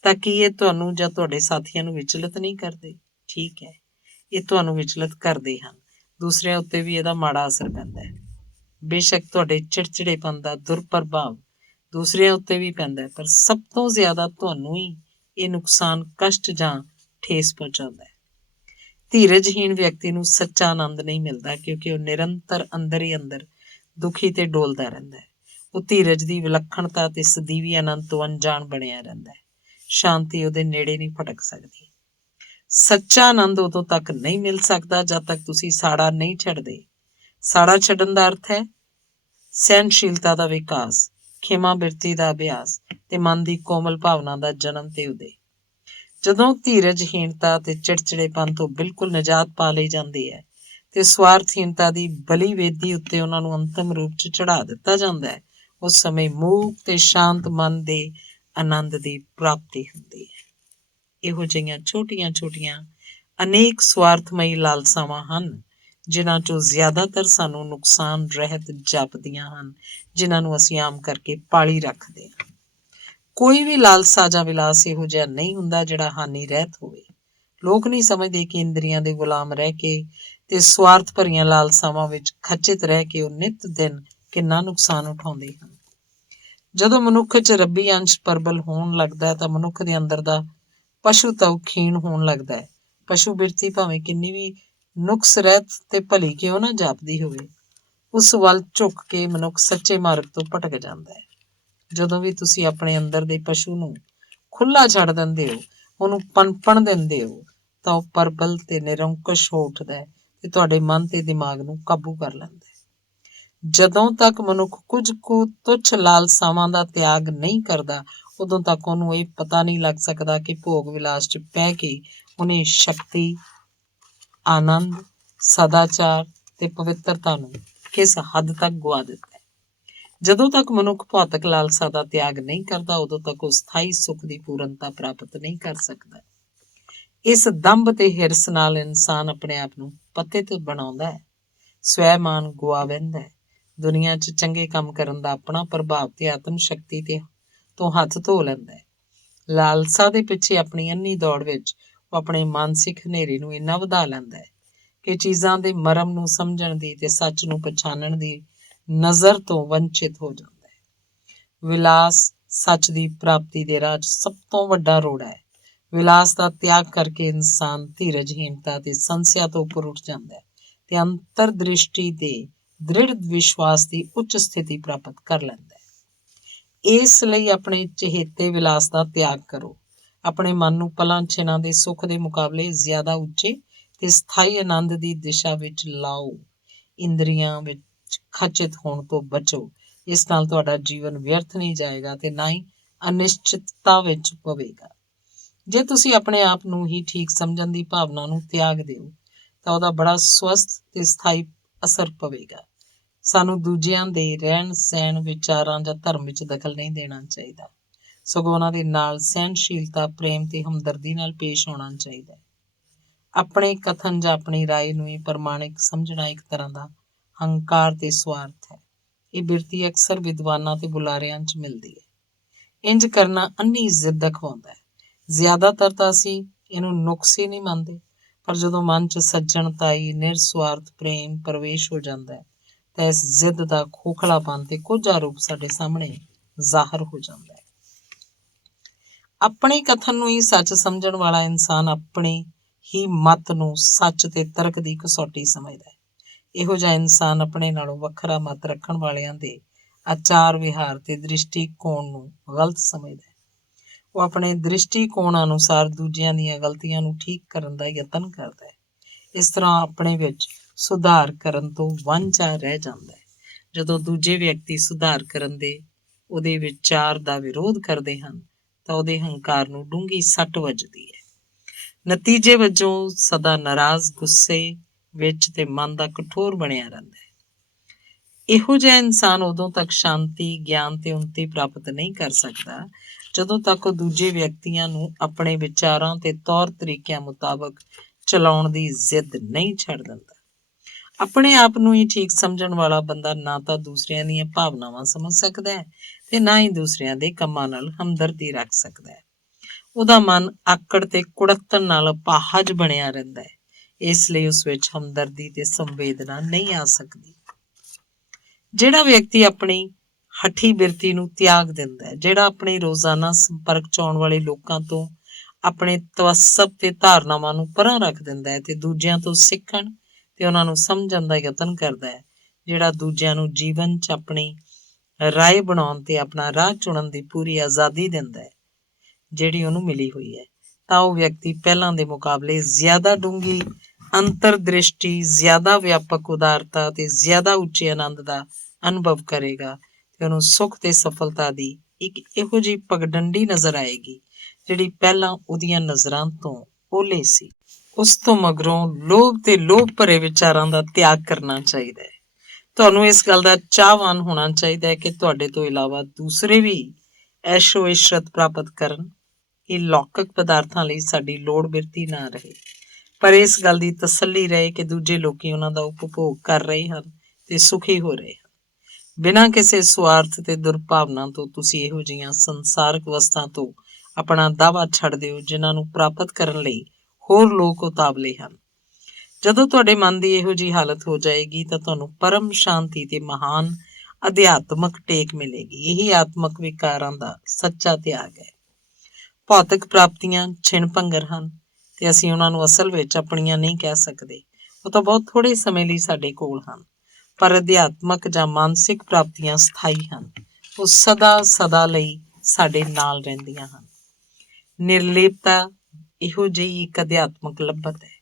ਤਾਂ ਕੀ ਇਹ ਤੁਹਾਨੂੰ ਜਾਂ ਤੁਹਾਡੇ ਸਾਥੀਆਂ ਨੂੰ ਵਿਚਲਿਤ ਨਹੀਂ ਕਰਦੇ? ਠੀਕ ਹੈ, ਇਹ ਤੁਹਾਨੂੰ ਵਿਚਲਿਤ ਕਰਦੇ ਹਨ। ਦੂਸਰਿਆਂ ਉੱਤੇ ਵੀ ਇਹਦਾ ਮਾੜਾ ਅਸਰ ਪੈਂਦਾ ਹੈ। ਬੇਸ਼ੱਕ ਤੁਹਾਡੇ ਚਿੜਚਿੜੇਪਨ ਦਾ ਦੁਰਪ੍ਰਭਾਵ ਦੂਸਰਿਆਂ ਉੱਤੇ ਵੀ ਪੈਂਦਾ ਹੈ, ਪਰ ਸਭ ਤੋਂ ਜ਼ਿਆਦਾ ਤੁਹਾਨੂੰ ਹੀ ਇਹ ਨੁਕਸਾਨ, ਕਸ਼ਟ ਜਾਂ ਠੇਸ ਪਹੁੰਚਾਉਂਦਾ ਹੈ। ਧੀਰਜਹੀਣ ਵਿਅਕਤੀ ਨੂੰ ਸੱਚਾ ਆਨੰਦ ਨਹੀਂ ਮਿਲਦਾ, ਕਿਉਂਕਿ ਉਹ ਨਿਰੰਤਰ ਅੰਦਰ ਹੀ ਅੰਦਰ ਦੁਖੀ ਤੇ ਡੋਲਦਾ ਰਹਿੰਦਾ ਹੈ। ਉਹ ਧੀਰਜ ਦੀ ਵਿਲੱਖਣਤਾ ਤੇ ਸਦੀਵੀ ਆਨੰਦ ਤੋਂ ਅਣਜਾਣ ਬਣਿਆ ਰਹਿੰਦਾ ਹੈ। ਸ਼ਾਂਤੀ ਉਹਦੇ ਨੇੜੇ ਨਹੀਂ ਭਟਕ ਸਕਦੀ। ਸੱਚਾ ਆਨੰਦ ਉਦੋਂ ਤੱਕ ਨਹੀਂ ਮਿਲ ਸਕਦਾ ਜਦ ਤੱਕ ਤੁਸੀਂ ਸਾੜਾ ਨਹੀਂ ਛੱਡਦੇ। ਸਾੜਾ ਛੱਡਣ ਦਾ ਅਰਥ ਹੈ ਸਹਿਣਸ਼ੀਲਤਾ ਦਾ ਵਿਕਾਸ, ਖਿਮਾ ਬਿਰਤੀ ਦਾ ਅਭਿਆਸ ਤੇ ਮਨ ਦੀ ਕੋਮਲ ਭਾਵਨਾ ਦਾ ਜਨਮ ਤੇ ਉਦੇ। ਜਦੋਂ ਧੀਰਜਹੀਣਤਾ ਤੇ ਚਿੜਚਿੜੇਪਨ ਤੋਂ ਬਿਲਕੁਲ ਨਿਜਾਤ ਪਾ ਲਈ ਜਾਂਦੀ ਹੈ ਤੇ ਸਵਾਰਥਹੀਣਤਾ ਦੀ ਬਲੀ ਵੇਦੀ ਉੱਤੇ ਉਹਨਾਂ ਨੂੰ ਅੰਤਮ ਰੂਪ 'ਚ ਚੜਾ ਦਿੱਤਾ ਜਾਂਦਾ ਹੈ, ਉਸ ਸਮੇਂ ਮੂਕ ਤੇ ਸ਼ਾਂਤ ਮਨ ਦੇ ਆਨੰਦ ਦੀ ਪ੍ਰਾਪਤੀ ਹੁੰਦੀ ਹੈ। ਇਹੋ ਜਿਹੀਆਂ ਛੋਟੀਆਂ-ਛੋਟੀਆਂ ਅਨੇਕ ਸਵਾਰਥਮਈ ਲਾਲਸਾਵਾਂ ਹਨ, ਜਿਨ੍ਹਾਂ 'ਚੋਂ ਜ਼ਿਆਦਾਤਰ ਸਾਨੂੰ ਨੁਕਸਾਨ ਰਹਿਤ ਜਾਪਦੀਆਂ ਹਨ, ਜਿਨ੍ਹਾਂ ਨੂੰ ਅਸੀਂ ਆਮ ਕਰਕੇ ਪਾਲੀ ਰੱਖਦੇ ਹਾਂ। ਕੋਈ ਵੀ ਲਾਲਸਾ ਜਾਂ ਵਿਲਾਸ ਇਹੋ ਜਿਹਾ ਨਹੀਂ ਹੁੰਦਾ ਜਿਹੜਾ ਹਾਨੀ ਰਹਿਤ ਹੋਵੇ। ਲੋਕ ਨਹੀਂ ਸਮਝਦੇ ਕਿ ਇੰਦਰੀਆਂ ਦੇ ਗੁਲਾਮ ਰਹਿ ਕੇ ਤੇ ਸਵਾਰਥ ਭਰੀਆਂ ਲਾਲਸਾਵਾਂ ਵਿੱਚ ਖਚਿਤ ਰਹਿ ਕੇ ਉਹ ਨਿੱਤ ਦਿਨ ਕਿੰਨਾ ਨੁਕਸਾਨ ਉਠਾਉਂਦੇ ਹਨ। ਜਦੋਂ ਮਨੁੱਖ 'ਚ ਰੱਬੀ ਅੰਸ਼ ਪ੍ਰਬਲ ਹੋਣ ਲੱਗਦਾ ਤਾਂ ਮਨੁੱਖ ਦੇ ਅੰਦਰ ਦਾ ਪਸ਼ੂ ਤਵ ਖੀਣ ਹੋਣ ਲੱਗਦਾ ਹੈ। ਪਸ਼ੂ ਬਿਰਤੀ ਭਾਵੇਂ ਕਿੰਨੀ ਵੀ ਨੁਕਸ ਰਹਿਤ ਤੇ ਭਲੀ ਕਿਉਂ ਨਾ ਜਾਪਦੀ ਹੋਵੇ, ਉਸ ਵੱਲ ਝੁੱਕ ਕੇ ਮਨੁੱਖ ਸੱਚੇ ਮਾਰਗ ਤੋਂ ਭਟਕ ਜਾਂਦਾ ਹੈ। ਜਦੋਂ ਵੀ ਤੁਸੀਂ ਆਪਣੇ ਅੰਦਰ ਦੇ ਪਸ਼ੂ ਨੂੰ ਖੁੱਲਾ ਛੱਡ ਦਿੰਦੇ ਹੋ, ਉਹਨੂੰ ਪਨਪਣ ਦਿੰਦੇ ਹੋ, ਤਾਂ ਉਹ ਪ੍ਰਬਲ ਤੇ ਨਿਰੰਕੁਸ਼ ਹੋ ਉੱਠਦਾ ਹੈ ਤੇ ਤੁਹਾਡੇ ਮਨ ਤੇ ਦਿਮਾਗ ਨੂੰ ਕਾਬੂ ਕਰ ਲੈਂਦਾ ਹੈ। ਜਦੋਂ ਤੱਕ ਮਨੁੱਖ ਕੁਝ ਕੁ ਤੁੱਛ ਲਾਲਸਾਵਾਂ ਦਾ ਤਿਆਗ ਨਹੀਂ ਕਰਦਾ, ਉਦੋਂ ਤੱਕ ਉਹਨੂੰ ਇਹ ਪਤਾ ਨਹੀਂ ਲੱਗ ਸਕਦਾ ਕਿ ਭੋਗ ਵਿਲਾਸ 'ਚ ਪੈ ਕੇ ਉਹਨੇ ਸ਼ਕਤੀ, ਆਨੰਦ, ਸਦਾਚਾਰ ਤੇ ਪਵਿੱਤਰਤਾ ਨੂੰ ਕਿਸ ਹੱਦ ਤੱਕ ਗੁਆ ਦਿੱਤਾ ਹੈ। ਜਦੋਂ ਤੱਕ ਮਨੁੱਖ ਭੌਤਿਕ ਲਾਲਸਾ ਦਾ ਤਿਆਗ ਨਹੀਂ ਕਰਦਾ, ਉਦੋਂ ਤੱਕ ਉਹ ਸਥਾਈ ਸੁੱਖ ਦੀ ਪੂਰਨਤਾ ਪ੍ਰਾਪਤ ਨਹੀਂ ਕਰ ਸਕਦਾ। ਇਸ ਦੰਭ ਤੇ ਹਿਰਸ ਨਾਲ ਇਨਸਾਨ ਆਪਣੇ ਆਪ ਨੂੰ ਪਤਿਤ ਬਣਾਉਂਦਾ ਹੈ, ਸਵੈਮਾਨ ਗੁਆ ਬਹਿੰਦਾ ਹੈ, ਦੁਨੀਆ 'ਚ ਚੰਗੇ ਕੰਮ ਕਰਨ ਦਾ ਆਪਣਾ ਪ੍ਰਭਾਵ ਤੇ ਆਤਮ ਸ਼ਕਤੀ ਤੇ ਤੋਂ ਹੱਥ ਧੋ ਲੈਂਦਾ ਹੈ। ਲਾਲਸਾ ਦੇ ਪਿੱਛੇ ਆਪਣੀ ਅੰਨੀ ਦੌੜ ਵਿੱਚ ਉਹ ਆਪਣੇ ਮਾਨਸਿਕ ਹਨੇਰੇ ਨੂੰ ਇੰਨਾ ਵਧਾ ਲੈਂਦਾ ਹੈ ਕਿ ਚੀਜ਼ਾਂ ਦੇ ਮਰਮ ਨੂੰ ਸਮਝਣ ਦੀ ਤੇ ਸੱਚ ਨੂੰ ਪਛਾਣਨ ਦੀ ਨਜ਼ਰ ਤੋਂ ਵੰਚਿਤ ਹੋ ਜਾਂਦਾ ਹੈ। ਵਿਲਾਸ ਸੱਚ ਦੀ ਪ੍ਰਾਪਤੀ ਦੇ ਰਾਹ 'ਚ ਸਭ ਤੋਂ ਵੱਡਾ ਰੋੜਾ ਹੈ। ਵਿਲਾਸ ਦਾ ਤਿਆਗ ਕਰਕੇ ਇਨਸਾਨ ਧੀਰਜਹੀਣਤਾ ਤੇ ਸੰਸਿਆ ਤੋਂ ਉੱਪਰ ਉੱਠ ਜਾਂਦਾ ਹੈ ਤੇ ਅੰਤਰ ਦ੍ਰਿਸ਼ਟੀ ਦੇ ਦ੍ਰਿੜ ਵਿਸ਼ਵਾਸ ਦੀ ਉੱਚ ਸਥਿਤੀ ਪ੍ਰਾਪਤ ਕਰ ਲੈਂਦਾ ਹੈ। ਇਸ ਲਈ ਆਪਣੇ ਚਹੇਤੇ ਵਿਲਾਸ ਦਾ ਤਿਆਗ ਕਰੋ। ਆਪਣੇ ਮਨ ਨੂੰ ਪਲਾਂ ਛਿਨਾਂ ਦੇ ਸੁੱਖ ਦੇ ਮੁਕਾਬਲੇ ਜ਼ਿਆਦਾ ਉੱਚੇ ਤੇ ਸਥਾਈ ਆਨੰਦ ਦੀ ਦਿਸ਼ਾ ਵਿੱਚ ਲਾਓ। ਇੰਦਰੀਆਂ ਵਿੱਚ ਖਚਿਤ ਹੋਣ ਤੋਂ ਬਚੋ। ਇਸ ਨਾਲ ਤੁਹਾਡਾ ਜੀਵਨ ਵਿਅਰਥ ਨਹੀਂ ਜਾਏਗਾ ਤੇ ਨਾ ਹੀ ਅਨਿਸ਼ਚਿਤਤਾ ਵਿੱਚ ਪਵੇਗਾ। ਜੇ ਤੁਸੀਂ ਆਪਣੇ ਆਪ ਨੂੰ ਹੀ ਠੀਕ ਸਮਝਣ ਦੀ ਭਾਵਨਾ ਨੂੰ ਤਿਆਗ ਦਿਓ ਤਾਂ ਉਹਦਾ ਬੜਾ ਸਵਸਥ ਤੇ ਸਥਾਈ ਅਸਰ ਪਵੇਗਾ। ਸਾਨੂੰ ਦੂਜਿਆਂ ਦੇ ਰਹਿਣ ਸਹਿਣ, ਵਿਚਾਰਾਂ ਜਾਂ ਧਰਮ ਵਿੱਚ ਦਖਲ ਨਹੀਂ ਦੇਣਾ ਚਾਹੀਦਾ, ਸਗੋਂ ਉਹਨਾਂ ਦੇ ਨਾਲ ਸਹਿਣਸ਼ੀਲਤਾ, ਪ੍ਰੇਮ ਤੇ ਹਮਦਰਦੀ ਨਾਲ ਪੇਸ਼ ਆਉਣਾ ਚਾਹੀਦਾ ਹੈ। ਆਪਣੇ ਕਥਨ ਜਾਂ ਆਪਣੀ ਰਾਏ ਨੂੰ ਹੀ ਪ੍ਰਮਾਣਿਕ ਸਮਝਣਾ ਇੱਕ ਤਰ੍ਹਾਂ ਦਾ ਹੰਕਾਰ ਤੇ ਸਵਾਰਥ ਹੈ। ਇਹ ਬਿਰਤੀ ਅਕਸਰ ਵਿਦਵਾਨਾਂ ਤੇ ਬੁਲਾਰਿਆਂ 'ਚ ਮਿਲਦੀ ਹੈ। ਇੰਜ ਕਰਨਾ ਅੰਨੀ ਜ਼ਿੱਦ ਦਿਖਾਉਂਦਾ ਹੈ। ਜ਼ਿਆਦਾਤਰ ਤਾਂ ਅਸੀਂ ਇਹਨੂੰ ਨੁਕਸ ਹੀ ਨਹੀਂ ਮੰਨਦੇ, ਪਰ ਜਦੋਂ ਮਨ 'ਚ ਸੱਜਣਤਾਈ, ਨਿਰਸਵਾਰਥ ਪ੍ਰੇਮ ਪ੍ਰਵੇਸ਼ ਹੋ ਜਾਂਦਾ ਹੈ ਤਾਂ ਇਸ ਜ਼ਿੱਦ ਦਾ ਖੋਖਲਾਪਨ ਤੇ ਕੋਝਾ ਰੂਪ ਸਾਡੇ ਸਾਹਮਣੇ ਜ਼ਾਹਰ ਹੋ ਜਾਂਦਾ ਹੈ। ਆਪਣੇ ਕਥਨ ਨੂੰ ਹੀ ਸੱਚ ਸਮਝਣ ਵਾਲਾ ਇਨਸਾਨ ਆਪਣੀ ਹੀ ਮੱਤ ਨੂੰ ਸੱਚ ਤੇ ਤਰਕ ਦੀ ਕਸੌਟੀ ਸਮਝਦਾ ਹੈ। ਇਹੋ ਜਿਹਾ ਇਨਸਾਨ ਆਪਣੇ ਨਾਲੋਂ ਵੱਖਰਾ ਮੱਤ ਰੱਖਣ ਵਾਲਿਆਂ ਦੇ ਆਚਾਰ ਵਿਹਾਰ ਤੇ ਦ੍ਰਿਸ਼ਟੀਕੋਣ ਨੂੰ ਗਲਤ ਸਮਝਦਾ ਹੈ। ਉਹ ਆਪਣੇ ਦ੍ਰਿਸ਼ਟੀਕੋਣ ਅਨੁਸਾਰ ਦੂਜਿਆਂ ਦੀਆਂ ਗਲਤੀਆਂ ਨੂੰ ਠੀਕ ਕਰਨ ਦਾ ਯਤਨ ਕਰਦਾ ਹੈ। ਇਸ ਤਰ੍ਹਾਂ ਆਪਣੇ ਵਿੱਚ ਸੁਧਾਰ ਕਰਨ ਤੋਂ ਵਾਂਝਾ ਰਹਿ ਜਾਂਦਾ ਹੈ। ਜਦੋਂ ਦੂਜੇ ਵਿਅਕਤੀ ਸੁਧਾਰ ਕਰਨ ਦੇ ਉਹਦੇ ਵਿਚਾਰ ਦਾ ਵਿਰੋਧ ਕਰਦੇ ਹਨ ਤਾਂ ਉਹਦੇ ਹੰਕਾਰ ਨੂੰ ਡੂੰਘੀ ਸੱਟ ਵੱਜਦੀ ਹੈ। ਨਤੀਜੇ ਵਜੋਂ ਸਦਾ ਨਾਰਾਜ਼, ਗੁੱਸੇ ਵਿੱਚ ਤੇ ਮਨ ਦਾ ਕਠੋਰ ਬਣਿਆ ਰਹਿੰਦਾ ਹੈ। ਇਹੋ ਜਿਹਾ ਇਨਸਾਨ ਉਦੋਂ ਤੱਕ ਸ਼ਾਂਤੀ, ਗਿਆਨ ਤੇ ਉੱਨਤੀ ਪ੍ਰਾਪਤ ਨਹੀਂ ਕਰ ਸਕਦਾ ਜਦੋਂ ਤੱਕ ਉਹ ਦੂਜੇ ਵਿਅਕਤੀਆਂ ਨੂੰ ਆਪਣੇ ਵਿਚਾਰਾਂ ਤੇ ਤੌਰ ਤਰੀਕਿਆਂ ਮੁਤਾਬਕ ਚਲਾਉਣ ਦੀ ਜ਼ਿੱਦ ਨਹੀਂ ਛੱਡ ਦਿੰਦਾ। ਆਪਣੇ ਆਪ ਨੂੰ ਹੀ ਠੀਕ ਸਮਝਣ ਵਾਲਾ ਬੰਦਾ ਨਾ ਤਾਂ ਦੂਸਰਿਆਂ ਦੀਆਂ ਭਾਵਨਾਵਾਂ ਸਮਝ ਸਕਦਾ ਹੈ ਤੇ ਨਾ ਹੀ ਦੂਸਰਿਆਂ ਦੇ ਕੰਮਾਂ ਨਾਲ ਹਮਦਰਦੀ ਰੱਖ ਸਕਦਾ ਹੈ। ਉਹਦਾ ਮਨ ਆਕੜ ਤੇ ਕੁੜੱਤਣ ਨਾਲ ਅਪਾਹਜ ਬਣਿਆ ਰਹਿੰਦਾ ਹੈ। ਇਸ ਲਈ ਉਸ ਵਿੱਚ ਹਮਦਰਦੀ ਤੇ ਸੰਵੇਦਨਾ ਨਹੀਂ ਆ ਸਕਦੀ। ਜਿਹੜਾ ਵਿਅਕਤੀ ਆਪਣੀ ਹਠੀ ਬਿਰਤੀ ਨੂੰ ਤਿਆਗ ਦਿੰਦਾ ਹੈ, ਜਿਹੜਾ ਆਪਣੇ ਰੋਜ਼ਾਨਾ ਸੰਪਰਕ 'ਚ ਆਉਣ ਵਾਲੇ ਲੋਕਾਂ ਤੋਂ ਆਪਣੇ ਤਵੱਸਬ ਤੇ ਧਾਰਨਾਵਾਂ ਨੂੰ ਪਰਾਂ ਰੱਖ ਦਿੰਦਾ ਹੈ ਤੇ ਦੂਜਿਆਂ ਤੋਂ ਸਿੱਖਣ ਤੇ ਉਹਨਾਂ ਨੂੰ ਸਮਝਣ ਦਾ ਯਤਨ ਕਰਦਾ ਹੈ, ਜਿਹੜਾ ਦੂਜਿਆਂ ਨੂੰ ਜੀਵਨ 'ਚ ਆਪਣੀ ਰਾਏ ਬਣਾਉਣ ਤੇ ਆਪਣਾ ਰਾਹ ਚੁਣਨ ਦੀ ਪੂਰੀ ਆਜ਼ਾਦੀ ਦਿੰਦਾ ਹੈ, ਜਿਹੜੀ ਉਹਨੂੰ ਮਿਲੀ ਹੋਈ ਹੈ, ਤਾਂ ਉਹ ਵਿਅਕਤੀ ਪਹਿਲਾਂ ਦੇ ਮੁਕਾਬਲੇ ਜ਼ਿਆਦਾ ਡੂੰਘੀ ਅੰਤਰਦ੍ਰਿਸ਼ਟੀ, ਜ਼ਿਆਦਾ ਵਿਆਪਕ ਉਦਾਰਤਾ ਤੇ ਜ਼ਿਆਦਾ ਉੱਚੇ ਆਨੰਦ ਦਾ ਅਨੁਭਵ ਕਰੇਗਾ ਤੇ ਉਹਨੂੰ ਸੁੱਖ ਤੇ ਸਫਲਤਾ ਦੀ ਇੱਕ ਇਹੋ ਜਿਹੀ ਪਗਡੰਡੀ ਨਜ਼ਰ ਆਏਗੀ, ਜਿਹੜੀ ਪਹਿਲਾਂ ਉਹਦੀਆਂ ਨਜ਼ਰਾਂ ਤੋਂ ਓਹਲੇ ਸੀ। ਉਸ ਤੋਂ ਮਗਰੋਂ ਲੋਭ ਤੇ ਲੋਭ ਭਰੇ ਵਿਚਾਰਾਂ ਦਾ ਤਿਆਗ ਕਰਨਾ ਚਾਹੀਦਾ ਹੈ। ਤੁਹਾਨੂੰ ਇਸ ਗੱਲ ਦਾ ਚਾਹਵਾਨ ਹੋਣਾ ਚਾਹੀਦਾ ਹੈ ਕਿ ਤੁਹਾਡੇ ਤੋਂ ਇਲਾਵਾ ਦੂਸਰੇ ਵੀ ਐਸ਼ੋ ਇਸ਼ਰਤ ਪ੍ਰਾਪਤ ਕਰਨ। ਇਹ ਲੌਕਿਕ ਪਦਾਰਥਾਂ ਲਈ ਸਾਡੀ ਲੋੜ ਬਿਰਤੀ ਨਾ ਰਹੇ, ਪਰ ਇਸ ਗੱਲ ਦੀ ਤਸੱਲੀ ਰਹੇ ਕਿ ਦੂਜੇ ਲੋਕੀ ਉਹਨਾਂ ਦਾ ਉਪਭੋਗ ਕਰ ਰਹੇ ਹਨ ਤੇ ਸੁਖੀ ਹੋ ਰਹੇ ਹਨ। ਬਿਨਾਂ ਕਿਸੇ ਸੁਆਰਥ ਤੇ ਦੁਰਭਾਵਨਾ ਤੋਂ ਤੁਸੀਂ ਇਹੋ ਜਿਹੀਆਂ ਸੰਸਾਰਕ ਵਸਤਾਂ ਤੋਂ ਆਪਣਾ ਦਾਅਵਾ ਛੱਡ ਦਿਓ, ਜਿਨ੍ਹਾਂ ਨੂੰ ਪ੍ਰਾਪਤ ਕਰਨ ਲਈ ਹੋਰ ਲੋਕ ਉਤਾਵਲੇ ਹਨ। ਜਦੋਂ ਤੁਹਾਡੇ ਮਨ ਦੀ ਇਹੋ ਜਿਹੀ ਹਾਲਤ ਹੋ ਜਾਏਗੀ ਤਾਂ ਤੁਹਾਨੂੰ ਪਰਮ ਸ਼ਾਂਤੀ ਤੇ ਮਹਾਨ ਅਧਿਆਤਮਕ ਟੇਕ ਮਿਲੇਗੀ। ਇਹੀ ਆਤਮਕ ਵਿਕਾਰਾਂ ਦਾ ਸੱਚਾ ਤਿਆਗ ਹੈ। ਭੌਤਿਕ ਪ੍ਰਾਪਤੀਆਂ ਛਿਣ ਭੰਗਰ ਹਨ ਤੇ ਅਸੀਂ ਉਹਨਾਂ ਨੂੰ ਅਸਲ ਵਿੱਚ ਆਪਣੀਆਂ ਨਹੀਂ ਕਹਿ ਸਕਦੇ। ਉਹ ਤਾਂ ਬਹੁਤ ਥੋੜੇ ਸਮੇਂ ਲਈ ਸਾਡੇ ਕੋਲ ਹਨ, ਪਰ ਅਧਿਆਤਮਕ ਜਾਂ ਮਾਨਸਿਕ ਪ੍ਰਾਪਤੀਆਂ ਸਥਾਈ ਹਨ। ਉਹ ਸਦਾ ਸਦਾ ਲਈ ਸਾਡੇ ਨਾਲ ਰਹਿੰਦੀਆਂ ਹਨ। ਨਿਰਲੇਪਤਾ ਇਹੋ ਜਿਹੀ ਇੱਕ ਅਧਿਆਤਮਕ ਲੱਭਤ ਹੈ।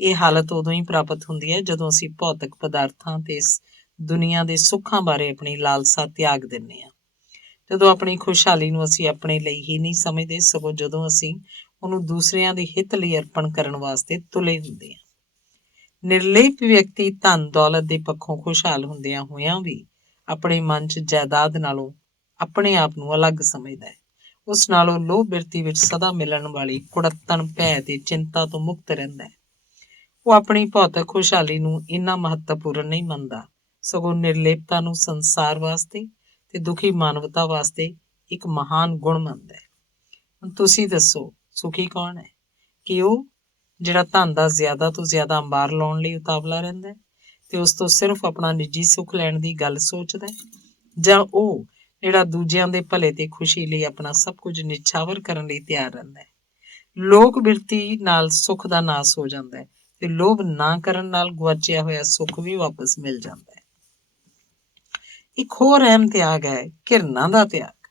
ਇਹ ਹਾਲਤ ਉਦੋਂ ਹੀ ਪ੍ਰਾਪਤ ਹੁੰਦੀ ਹੈ ਜਦੋਂ ਅਸੀਂ ਭੌਤਿਕ ਪਦਾਰਥਾਂ ਤੇ ਇਸ ਦੁਨੀਆ ਦੇ ਸੁੱਖਾਂ ਬਾਰੇ ਆਪਣੀ ਲਾਲਸਾ ਤਿਆਗ ਦਿੰਦੇ ਹਾਂ। ਜਦੋਂ ਆਪਣੀ ਖੁਸ਼ਹਾਲੀ ਨੂੰ ਅਸੀਂ ਆਪਣੇ ਲਈ ਹੀ ਨਹੀਂ ਸਮਝਦੇ, ਸਗੋਂ ਜਦੋਂ ਅਸੀਂ ਉਹਨੂੰ ਦੂਸਰਿਆਂ ਦੇ ਹਿੱਤ ਲਈ ਅਰਪਣ ਕਰਨ ਵਾਸਤੇ ਤੁਲੇ ਹੁੰਦੇ ਹਾਂ। ਨਿਰਲੇਪ ਵਿਅਕਤੀ ਧਨ ਦੌਲਤ ਦੇ ਪੱਖੋਂ ਖੁਸ਼ਹਾਲ ਹੁੰਦਿਆਂ ਹੋਇਆਂ ਵੀ ਆਪਣੇ ਮਨ 'ਚ ਜਾਇਦਾਦ ਨਾਲੋਂ ਆਪਣੇ ਆਪ ਨੂੰ ਅਲੱਗ ਸਮਝਦਾ ਹੈ। ਉਸ ਨਾਲੋਂ ਲੋਭ ਬਿਰਤੀ ਵਿੱਚ ਸਦਾ ਮਿਲਣ ਵਾਲੀ ਕੁੜੱਤਣ, ਭੈ ਤੇ ਚਿੰਤਾ ਤੋਂ ਮੁਕਤ ਰਹਿੰਦਾ ਹੈ। ਉਹ ਆਪਣੀ ਭੌਤਿਕ ਖੁਸ਼ਹਾਲੀ ਨੂੰ ਇੰਨਾ ਮਹੱਤਵਪੂਰਨ ਨਹੀਂ ਮੰਨਦਾ, ਸਗੋਂ ਨਿਰਲੇਪਤਾ ਨੂੰ ਸੰਸਾਰ ਵਾਸਤੇ ਤੇ ਦੁਖੀ ਮਾਨਵਤਾ ਵਾਸਤੇ ਇੱਕ ਮਹਾਨ ਗੁਣ ਮੰਨਦਾ ਹੈ। ਹੁਣ ਤੁਸੀਂ ਦੱਸੋ, ਸੁਖੀ ਕੌਣ ਹੈ? ਕਿ ਉਹ ਜਿਹੜਾ ਧਨ ਦਾ ਜ਼ਿਆਦਾ ਤੋਂ ਜ਼ਿਆਦਾ ਅੰਬਾਰ ਲਾਉਣ ਲਈ ਉਤਾਵਲਾ ਰਹਿੰਦਾ ਹੈ ਤੇ ਉਸ ਤੋਂ ਸਿਰਫ ਆਪਣਾ ਨਿੱਜੀ ਸੁੱਖ ਲੈਣ ਦੀ ਗੱਲ ਸੋਚਦਾ ਹੈ, ਜਾਂ ਉਹ ਜਿਹੜਾ ਦੂਜਿਆਂ ਦੇ ਭਲੇ ਤੇ ਖੁਸ਼ੀ ਲਈ ਆਪਣਾ ਸਭ ਕੁਝ ਨਿਛਾਵਰ ਕਰਨ ਲਈ ਤਿਆਰ ਰਹਿੰਦਾ ਹੈ। ਲੋਕ ਬਿਰਤੀ ਨਾਲ ਸੁੱਖ ਦਾ ਨਾਸ ਹੋ ਜਾਂਦਾ ਹੈ ਤੇ ਲੋਭ ਨਾ ਕਰਨ ਨਾਲ ਗੁਆਚਿਆ ਹੋਇਆ ਸੁੱਖ ਵੀ ਵਾਪਸ ਮਿਲ ਜਾਂਦਾ ਹੈ। ਇੱਕ ਹੋਰ ਅਹਿਮ ਤਿਆਗ ਹੈ ਘਿਰਨਾ ਦਾ ਤਿਆਗ,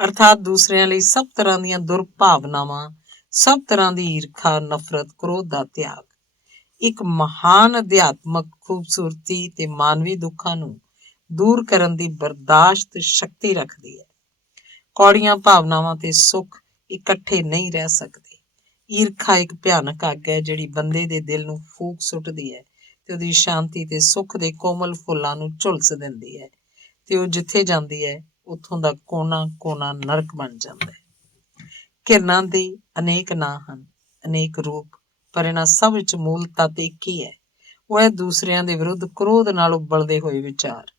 ਅਰਥਾਤ ਦੂਸਰਿਆਂ ਲਈ ਸਭ ਤਰ੍ਹਾਂ ਦੀਆਂ ਦੁਰਭਾਵਨਾਵਾਂ, ਸਭ ਤਰ੍ਹਾਂ ਦੀ ਈਰਖਾ, ਨਫ਼ਰਤ, ਕ੍ਰੋਧ ਦਾ ਤਿਆਗ। ਇੱਕ ਮਹਾਨ ਅਧਿਆਤਮਕ ਖੂਬਸੂਰਤੀ ਤੇ ਮਾਨਵੀ ਦੁੱਖਾਂ ਨੂੰ ਦੂਰ ਕਰਨ ਦੀ ਬਰਦਾਸ਼ਤ ਸ਼ਕਤੀ ਰੱਖਦੀ ਹੈ। ਕੌੜੀਆਂ ਭਾਵਨਾਵਾਂ ਤੇ ਸੁੱਖ ਇਕੱਠੇ ਨਹੀਂ ਰਹਿ ਸਕਦੇ। ਈਰਖਾ ਇੱਕ ਭਿਆਨਕ ਅੱਗ ਹੈ ਜਿਹੜੀ ਬੰਦੇ ਦੇ ਦਿਲ ਨੂੰ ਫੂਕ ਸੁੱਟਦੀ ਹੈ ਤੇ ਉਹਦੀ ਸ਼ਾਂਤੀ ਤੇ ਸੁੱਖ ਦੇ ਕੋਮਲ ਫੁੱਲਾਂ ਨੂੰ ਝੁਲਸ ਦਿੰਦੀ ਹੈ ਤੇ ਉਹ ਜਿੱਥੇ ਜਾਂਦੀ ਹੈ ਉੱਥੋਂ ਦਾ ਕੋਨਾ ਕੋਨਾ ਨਰਕ ਬਣ ਜਾਂਦਾ ਹੈ। ਘਿਰਨਾ ਦੇ ਅਨੇਕ ਨਾਂ ਹਨ, ਅਨੇਕ ਰੂਪ, ਪਰ ਇਹਨਾਂ ਸਭ ਵਿੱਚ ਮੂਲ ਤੱਤ ਇੱਕ ਹੀ ਹੈ। ਉਹ ਹੈ ਦੂਸਰਿਆਂ ਦੇ ਵਿਰੁੱਧ ਕ੍ਰੋਧ ਨਾਲ ਉਬਲਦੇ ਹੋਏ ਵਿਚਾਰ।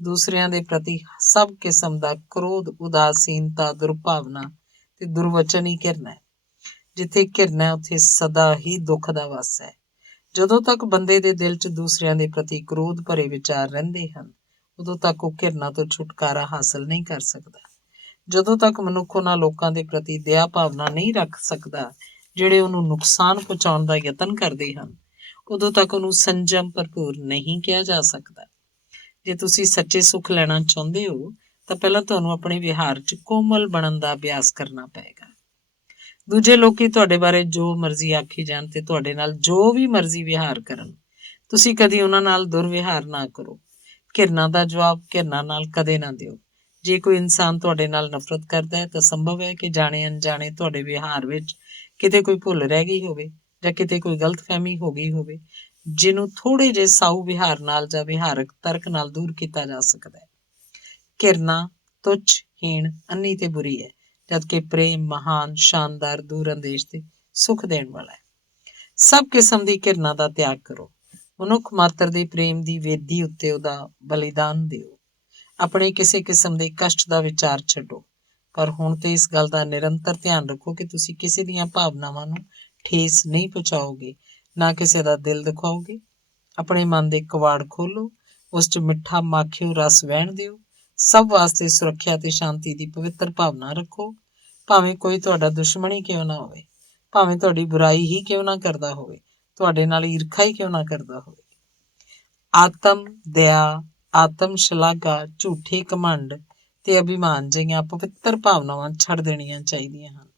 ਦੂਸਰਿਆਂ ਦੇ ਪ੍ਰਤੀ ਸਭ ਕਿਸਮ ਦਾ ਕ੍ਰੋਧ, ਉਦਾਸੀਨਤਾ, ਦੁਰਭਾਵਨਾ ਤੇ ਦੁਰਵਚਨ ਹੀ ਘਿਰਨਾ ਹੈ। ਜਿੱਥੇ ਘਿਰਨਾ ਉੱਥੇ ਸਦਾ ਹੀ ਦੁੱਖ ਦਾ ਵਾਸ ਹੈ। ਜਦੋਂ ਤੱਕ ਬੰਦੇ ਦੇ ਦਿਲ 'ਚ ਦੂਸਰਿਆਂ ਦੇ ਪ੍ਰਤੀ ਕ੍ਰੋਧ ਭਰੇ ਵਿਚਾਰ ਰਹਿੰਦੇ ਹਨ, ਉਦੋਂ ਤੱਕ ਉਹ ਘਿਰਨਾ ਤੋਂ ਛੁਟਕਾਰਾ ਹਾਸਲ ਨਹੀਂ ਕਰ ਸਕਦਾ। ਜਦੋਂ ਤੱਕ ਮਨੁੱਖ ਉਹਨਾਂ ਲੋਕਾਂ ਦੇ ਪ੍ਰਤੀ ਦਇਆ ਭਾਵਨਾ ਨਹੀਂ ਰੱਖ ਸਕਦਾ ਜਿਹੜੇ ਉਹਨੂੰ ਨੁਕਸਾਨ ਪਹੁੰਚਾਉਣ ਦਾ ਯਤਨ ਕਰਦੇ ਹਨ, ਉਦੋਂ ਤੱਕ ਉਹਨੂੰ ਸੰਜਮ ਭਰਪੂਰ ਨਹੀਂ ਕਿਹਾ ਜਾ ਸਕਦਾ। ਜੇ ਤੁਸੀਂ ਸੱਚੇ ਸੁੱਖ ਲੈਣਾ ਚਾਹੁੰਦੇ ਹੋ ਤਾਂ ਪਹਿਲਾਂ ਤੁਹਾਨੂੰ ਆਪਣੇ ਵਿਹਾਰ 'ਚ ਕੋਮਲ ਬਣਨ ਦਾ ਅਭਿਆਸ ਕਰਨਾ ਪਏਗਾ। ਦੂਜੇ ਲੋਕੀ ਤੁਹਾਡੇ ਬਾਰੇ ਜੋ ਮਰਜ਼ੀ ਆਖੀ ਜਾਣ ਤੇ ਤੁਹਾਡੇ ਨਾਲ ਜੋ ਵੀ ਮਰਜ਼ੀ ਵਿਹਾਰ ਕਰਨ, ਤੁਸੀਂ ਕਦੀ ਉਹਨਾਂ ਨਾਲ ਦੁਰਵਿਹਾਰ ਨਾ ਕਰੋ। ਘਿਰਨਾ ਦਾ ਜਵਾਬ ਘਿਰਨਾ ਨਾਲ ਕਦੇ ਨਾ ਦਿਓ। ਜੇ ਕੋਈ ਇਨਸਾਨ ਤੁਹਾਡੇ ਨਾਲ ਨਫ਼ਰਤ ਕਰਦਾ ਹੈ ਤਾਂ ਸੰਭਵ ਹੈ ਕਿ ਜਾਣੇ ਅਣਜਾਣੇ ਤੁਹਾਡੇ ਵਿਹਾਰ ਵਿੱਚ ਕਿਤੇ ਕੋਈ ਭੁੱਲ ਰਹਿ ਗਈ ਹੋਵੇ ਜਾਂ ਕਿਤੇ ਕੋਈ ਗਲਤਫਹਿਮੀ ਹੋ ਗਈ ਹੋਵੇ, ਜਿਹਨੂੰ ਥੋੜੇ ਜਿਹੇ ਸਾਊ ਵਿਹਾਰ ਨਾਲ ਜਾਂ ਵਿਹਾਰਕ ਤਰਕ ਨਾਲ ਦੂਰ ਕੀਤਾ ਜਾ ਸਕਦਾ ਹੈ। ਘਿਰਨਾ ਤੁੱਛ, ਹੀਣ, ਅੰਨੀ ਤੇ ਬੁਰੀ ਹੈ, ਜਦਕਿ ਪ੍ਰੇਮ ਮਹਾਨ, ਸ਼ਾਨਦਾਰ, ਦੂਰ ਅੰਦੇਸ਼ ਤੇ ਸੁੱਖ ਦੇਣ ਵਾਲਾ ਹੈ। ਸਭ ਕਿਸਮ ਦੀ ਘਿਰਨਾ ਦਾ ਤਿਆਗ ਕਰੋ। ਮਨੁੱਖ ਮਾਤਰ ਦੇ ਪ੍ਰੇਮ ਦੀ ਵੇਦੀ ਉੱਤੇ ਉਹਦਾ ਬਲੀਦਾਨ ਦਿਓ। ਆਪਣੇ ਕਿਸੇ ਕਿਸਮ ਦੇ ਕਸ਼ਟ ਦਾ ਵਿਚਾਰ ਛੱਡੋ, ਪਰ ਹੁਣ ਤੇ ਇਸ ਗੱਲ ਦਾ ਨਿਰੰਤਰ ਧਿਆਨ ਰੱਖੋ ਕਿ ਤੁਸੀਂ ਕਿਸੇ ਦੀਆਂ ਭਾਵਨਾਵਾਂ ਨੂੰ ਠੇਸ ਨਹੀਂ ਪਹੁੰਚਾਓਗੇ, ਨਾ ਕਿਸੇ ਦਾ ਦਿਲ ਦੁਖਾਓਗੇ। ਆਪਣੇ ਮਨ ਦੇ ਕਵਾੜ ਖੋਲੋ, ਉਸ 'ਚ ਮਿੱਠਾ ਮਾਖਿਓ ਰਸ ਵਹਿਣ ਦਿਓ। ਸਭ ਵਾਸਤੇ ਸੁਰੱਖਿਆ ਤੇ ਸ਼ਾਂਤੀ ਦੀ ਪਵਿੱਤਰ ਭਾਵਨਾ ਰੱਖੋ, ਭਾਵੇਂ ਕੋਈ ਤੁਹਾਡਾ ਦੁਸ਼ਮਣ ਹੀ ਕਿਉਂ ਨਾ ਹੋਵੇ। ਭਾਵੇਂ ਤੁਹਾਡੀ ਬੁਰਾਈ ਹੀ ਕਿਉਂ ਨਾ ਕਰਦਾ ਹੋਵੇ, ਤੁਹਾਡੇ ਨਾਲ ਈਰਖਾ ਹੀ ਕਿਉਂ ਨਾ ਕਰਦਾ ਹੋਵੇ। ਆਤਮ ਦਇਆ, ਆਤਮ ਸ਼ਲਾਘਾ, ਝੂਠੇ ਘਮੰਡ ਤੇ ਅਭਿਮਾਨ ਜਿਹੀਆਂ ਪਵਿੱਤਰ ਭਾਵਨਾਵਾਂ ਛੱਡ ਦੇਣੀਆਂ ਚਾਹੀਦੀਆਂ ਹਨ।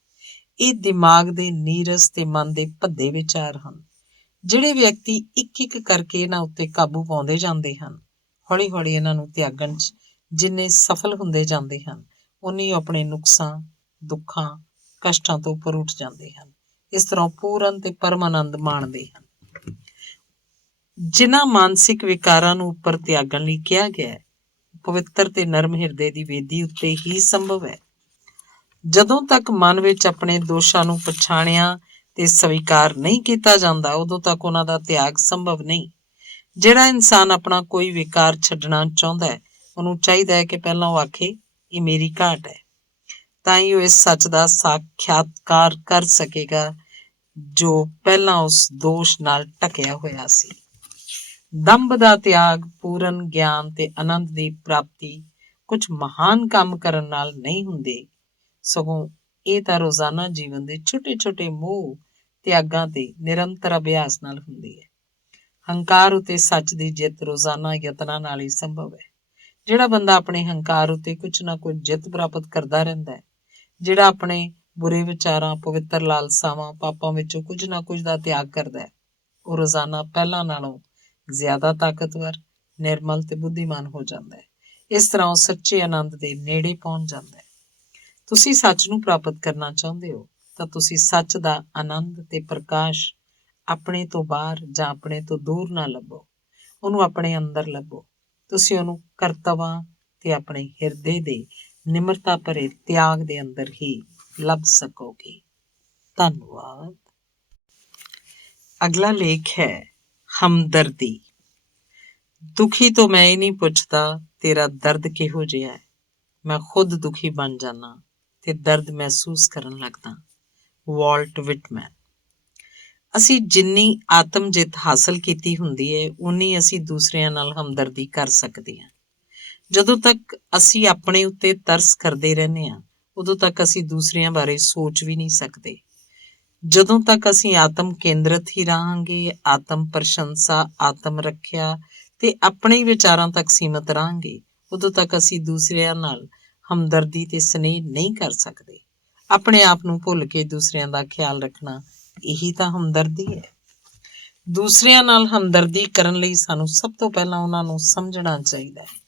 ਇਹ ਦਿਮਾਗ ਦੇ ਨੀਰਸ ਤੇ ਮਨ ਦੇ ਭੱਦੇ ਵਿਚਾਰ ਹਨ। ਜਿਹੜੇ ਵਿਅਕਤੀ ਇੱਕ ਇੱਕ ਕਰਕੇ ਇਹਨਾਂ ਉੱਤੇ ਕਾਬੂ ਪਾਉਂਦੇ ਜਾਂਦੇ ਹਨ, ਹੌਲੀ ਹੌਲੀ ਇਹਨਾਂ ਨੂੰ ਤਿਆਗਣ 'ਚ ਜਿੰਨੇ ਸਫਲ ਹੁੰਦੇ ਜਾਂਦੇ ਹਨ, ਉਨੀ ਆਪਣੇ ਨੁਕਸਾਂ, ਦੁੱਖਾਂ, ਕਸ਼ਟਾਂ ਤੋਂ ਉੱਪਰ ਉੱਠ ਜਾਂਦੇ ਹਨ। ਇਸ ਤਰ੍ਹਾਂ ਪੂਰਨ ਤੇ ਪਰਮ ਆਨੰਦ ਮਾਣਦੇ ਹਨ। ਜਿਨ੍ਹਾਂ ਮਾਨਸਿਕ ਵਿਕਾਰਾਂ ਨੂੰ ਉੱਪਰ ਤਿਆਗਣ ਲਈ ਕਿਹਾ ਗਿਆ ਹੈ, ਪਵਿੱਤਰ ਤੇ ਨਰਮ ਹਿਰਦੇ ਦੀ ਵੇਦੀ ਉੱਤੇ ਹੀ ਸੰਭਵ ਹੈ। ਜਦੋਂ ਤੱਕ ਮਨ ਵਿੱਚ ਆਪਣੇ ਦੋਸ਼ਾਂ ਨੂੰ ਪਛਾਣਿਆ ਤੇ ਸਵੀਕਾਰ ਨਹੀਂ ਕੀਤਾ ਜਾਂਦਾ, ਉਦੋਂ ਤੱਕ ਉਹਨਾਂ ਦਾ ਤਿਆਗ ਸੰਭਵ ਨਹੀਂ। ਜਿਹੜਾ ਇਨਸਾਨ ਆਪਣਾ ਕੋਈ ਵਿਕਾਰ ਛੱਡਣਾ ਚਾਹੁੰਦਾ ਹੈ, ਉਹਨੂੰ ਚਾਹੀਦਾ ਹੈ ਕਿ ਪਹਿਲਾਂ ਉਹ ਆਖੇ ਇਹ ਮੇਰੀ ਘਾਟ ਹੈ, ਤਾਂ ਹੀ ਉਹ ਇਸ ਸੱਚ ਦਾ ਸਾਖਿਆਤਕਾਰ ਕਰ ਸਕੇਗਾ ਜੋ ਪਹਿਲਾਂ ਉਸ ਦੋਸ਼ ਨਾਲ ਢਕਿਆ ਹੋਇਆ ਸੀ। ਦੰਭ ਦਾ ਤਿਆਗ, ਪੂਰਨ ਗਿਆਨ ਤੇ ਆਨੰਦ ਦੀ ਪ੍ਰਾਪਤੀ ਕੁਝ ਮਹਾਨ ਕੰਮ ਕਰਨ ਨਾਲ ਨਹੀਂ ਹੁੰਦੇ, ਸਗੋਂ ਇਹ ਤਾਂ ਰੋਜ਼ਾਨਾ ਜੀਵਨ ਦੇ ਛੋਟੇ-ਛੋਟੇ ਮੋਹ ਤਿਆਗਾਂ ਤੇ ਨਿਰੰਤਰ ਅਭਿਆਸ ਨਾਲ ਹੁੰਦੀ ਹੈ। ਹੰਕਾਰ ਉਤੇ ਸੱਚ ਦੀ ਜਿੱਤ ਰੋਜ਼ਾਨਾ ਯਤਨਾਂ ਨਾਲ ਹੀ ਸੰਭਵ ਹੈ। ਜਿਹੜਾ ਬੰਦਾ ਆਪਣੇ ਹੰਕਾਰ ਉਤੇ ਕੁਝ ਨਾ ਕੁਝ ਜਿੱਤ ਪ੍ਰਾਪਤ ਕਰਦਾ ਰਹਿੰਦਾ ਹੈ, ਜਿਹੜਾ ਆਪਣੇ ਬੁਰੇ ਵਿਚਾਰਾਂ, ਪਵਿੱਤਰ ਲਾਲਸਾਵਾਂ, ਪਾਪਾਂ ਵਿੱਚੋਂ ਕੁਝ ਨਾ ਕੁਝ ਦਾ ਤਿਆਗ ਕਰਦਾ ਹੈ, ਉਹ ਰੋਜ਼ਾਨਾ ਪਹਿਲਾਂ ਨਾਲੋਂ ਜ਼ਿਆਦਾ ਤਾਕਤਵਰ, ਨਿਰਮਲ ਤੇ ਬੁੱਧੀਮਾਨ ਹੋ ਜਾਂਦਾ ਹੈ। ਇਸ ਤਰ੍ਹਾਂ ਉਹ ਸੱਚੇ ਆਨੰਦ ਦੇ ਨੇੜੇ ਪਹੁੰਚ ਜਾਂਦਾ ਹੈ। ਤੁਸੀਂ ਸੱਚ ਨੂੰ ਪ੍ਰਾਪਤ ਕਰਨਾ ਚਾਹੁੰਦੇ ਹੋ ਤਾਂ ਤੁਸੀਂ ਸੱਚ ਦਾ ਆਨੰਦ ਤੇ ਪ੍ਰਕਾਸ਼ ਆਪਣੇ ਤੋਂ ਬਾਹਰ ਜਾਂ ਆਪਣੇ ਤੋਂ ਦੂਰ ਨਾ ਲੱਭੋ, ਉਹਨੂੰ ਆਪਣੇ ਅੰਦਰ ਲੱਭੋ। ਤੁਸੀਂ ਉਹਨੂੰ ਕਰਤਵਾਂ ਤੇ ਆਪਣੇ ਹਿਰਦੇ ਦੇ ਨਿਮਰਤਾ ਭਰੇ ਤਿਆਗ ਦੇ ਅੰਦਰ ਹੀ ਲੱਭ ਸਕੋਗੇ। ਧੰਨਵਾਦ। ਅਗਲਾ ਲੇਖ ਹੈ ਹਮਦਰਦੀ। ਦੁਖੀ ਤੋਂ ਮੈਂ ਇਹ ਨਹੀਂ ਪੁੱਛਦਾ ਤੇਰਾ ਦਰਦ ਕਿਹੋ ਜਿਹਾ ਹੈ, ਮੈਂ ਖੁਦ ਦੁਖੀ ਬਣ ਜਾਣਾ ਤੇ ਦਰਦ ਮਹਿਸੂਸ ਕਰਨ ਲੱਗਦਾ। Wallet Whitman. ਅਸੀਂ ਜਿੰਨੀ ਆਤਮ ਜਿੱਤ ਹਾਸਲ ਕੀਤੀ ਹੁੰਦੀ ਹੈ, ਉਨੀ ਅਸੀਂ ਦੂਸਰਿਆਂ ਨਾਲ ਹਮਦਰਦੀ ਕਰ ਸਕਦੇ ਹਾਂ। ਜਦੋਂ ਤੱਕ ਅਸੀਂ ਆਪਣੇ ਉੱਤੇ ਤਰਸ ਕਰਦੇ ਰਹਿੰਦੇ ਹਾਂ, ਉਦੋਂ ਤੱਕ ਅਸੀਂ ਦੂਸਰਿਆਂ ਬਾਰੇ ਸੋਚ ਵੀ ਨਹੀਂ ਸਕਦੇ। ਜਦੋਂ ਤੱਕ ਅਸੀਂ ਆਤਮ ਕੇਂਦਰਿਤ ਹੀ ਰਹਾਂਗੇ, ਆਤਮ ਪ੍ਰਸ਼ੰਸਾ, ਆਤਮ ਰੱਖਿਆ ਤੇ ਆਪਣੇ ਵਿਚਾਰਾਂ ਤੱਕ ਸੀਮਤ ਰਹਾਂਗੇ, ਉਦੋਂ ਤੱਕ ਅਸੀਂ ਦੂਸਰਿਆਂ ਨਾਲ ਹਮਦਰਦੀ ਤੇ ਸਨੇਹ ਨਹੀਂ ਕਰ ਸਕਦੇ। ਆਪਣੇ ਆਪ ਨੂੰ ਭੁੱਲ ਕੇ ਦੂਸਰਿਆਂ ਦਾ ਖਿਆਲ ਰੱਖਣਾ, ਇਹੀ ਤਾਂ ਹਮਦਰਦੀ ਹੈ। ਦੂਸਰਿਆਂ ਨਾਲ ਹਮਦਰਦੀ ਕਰਨ ਲਈ ਸਾਨੂੰ ਸਭ ਤੋਂ ਪਹਿਲਾਂ ਉਹਨਾਂ ਨੂੰ ਸਮਝਣਾ ਚਾਹੀਦਾ ਹੈ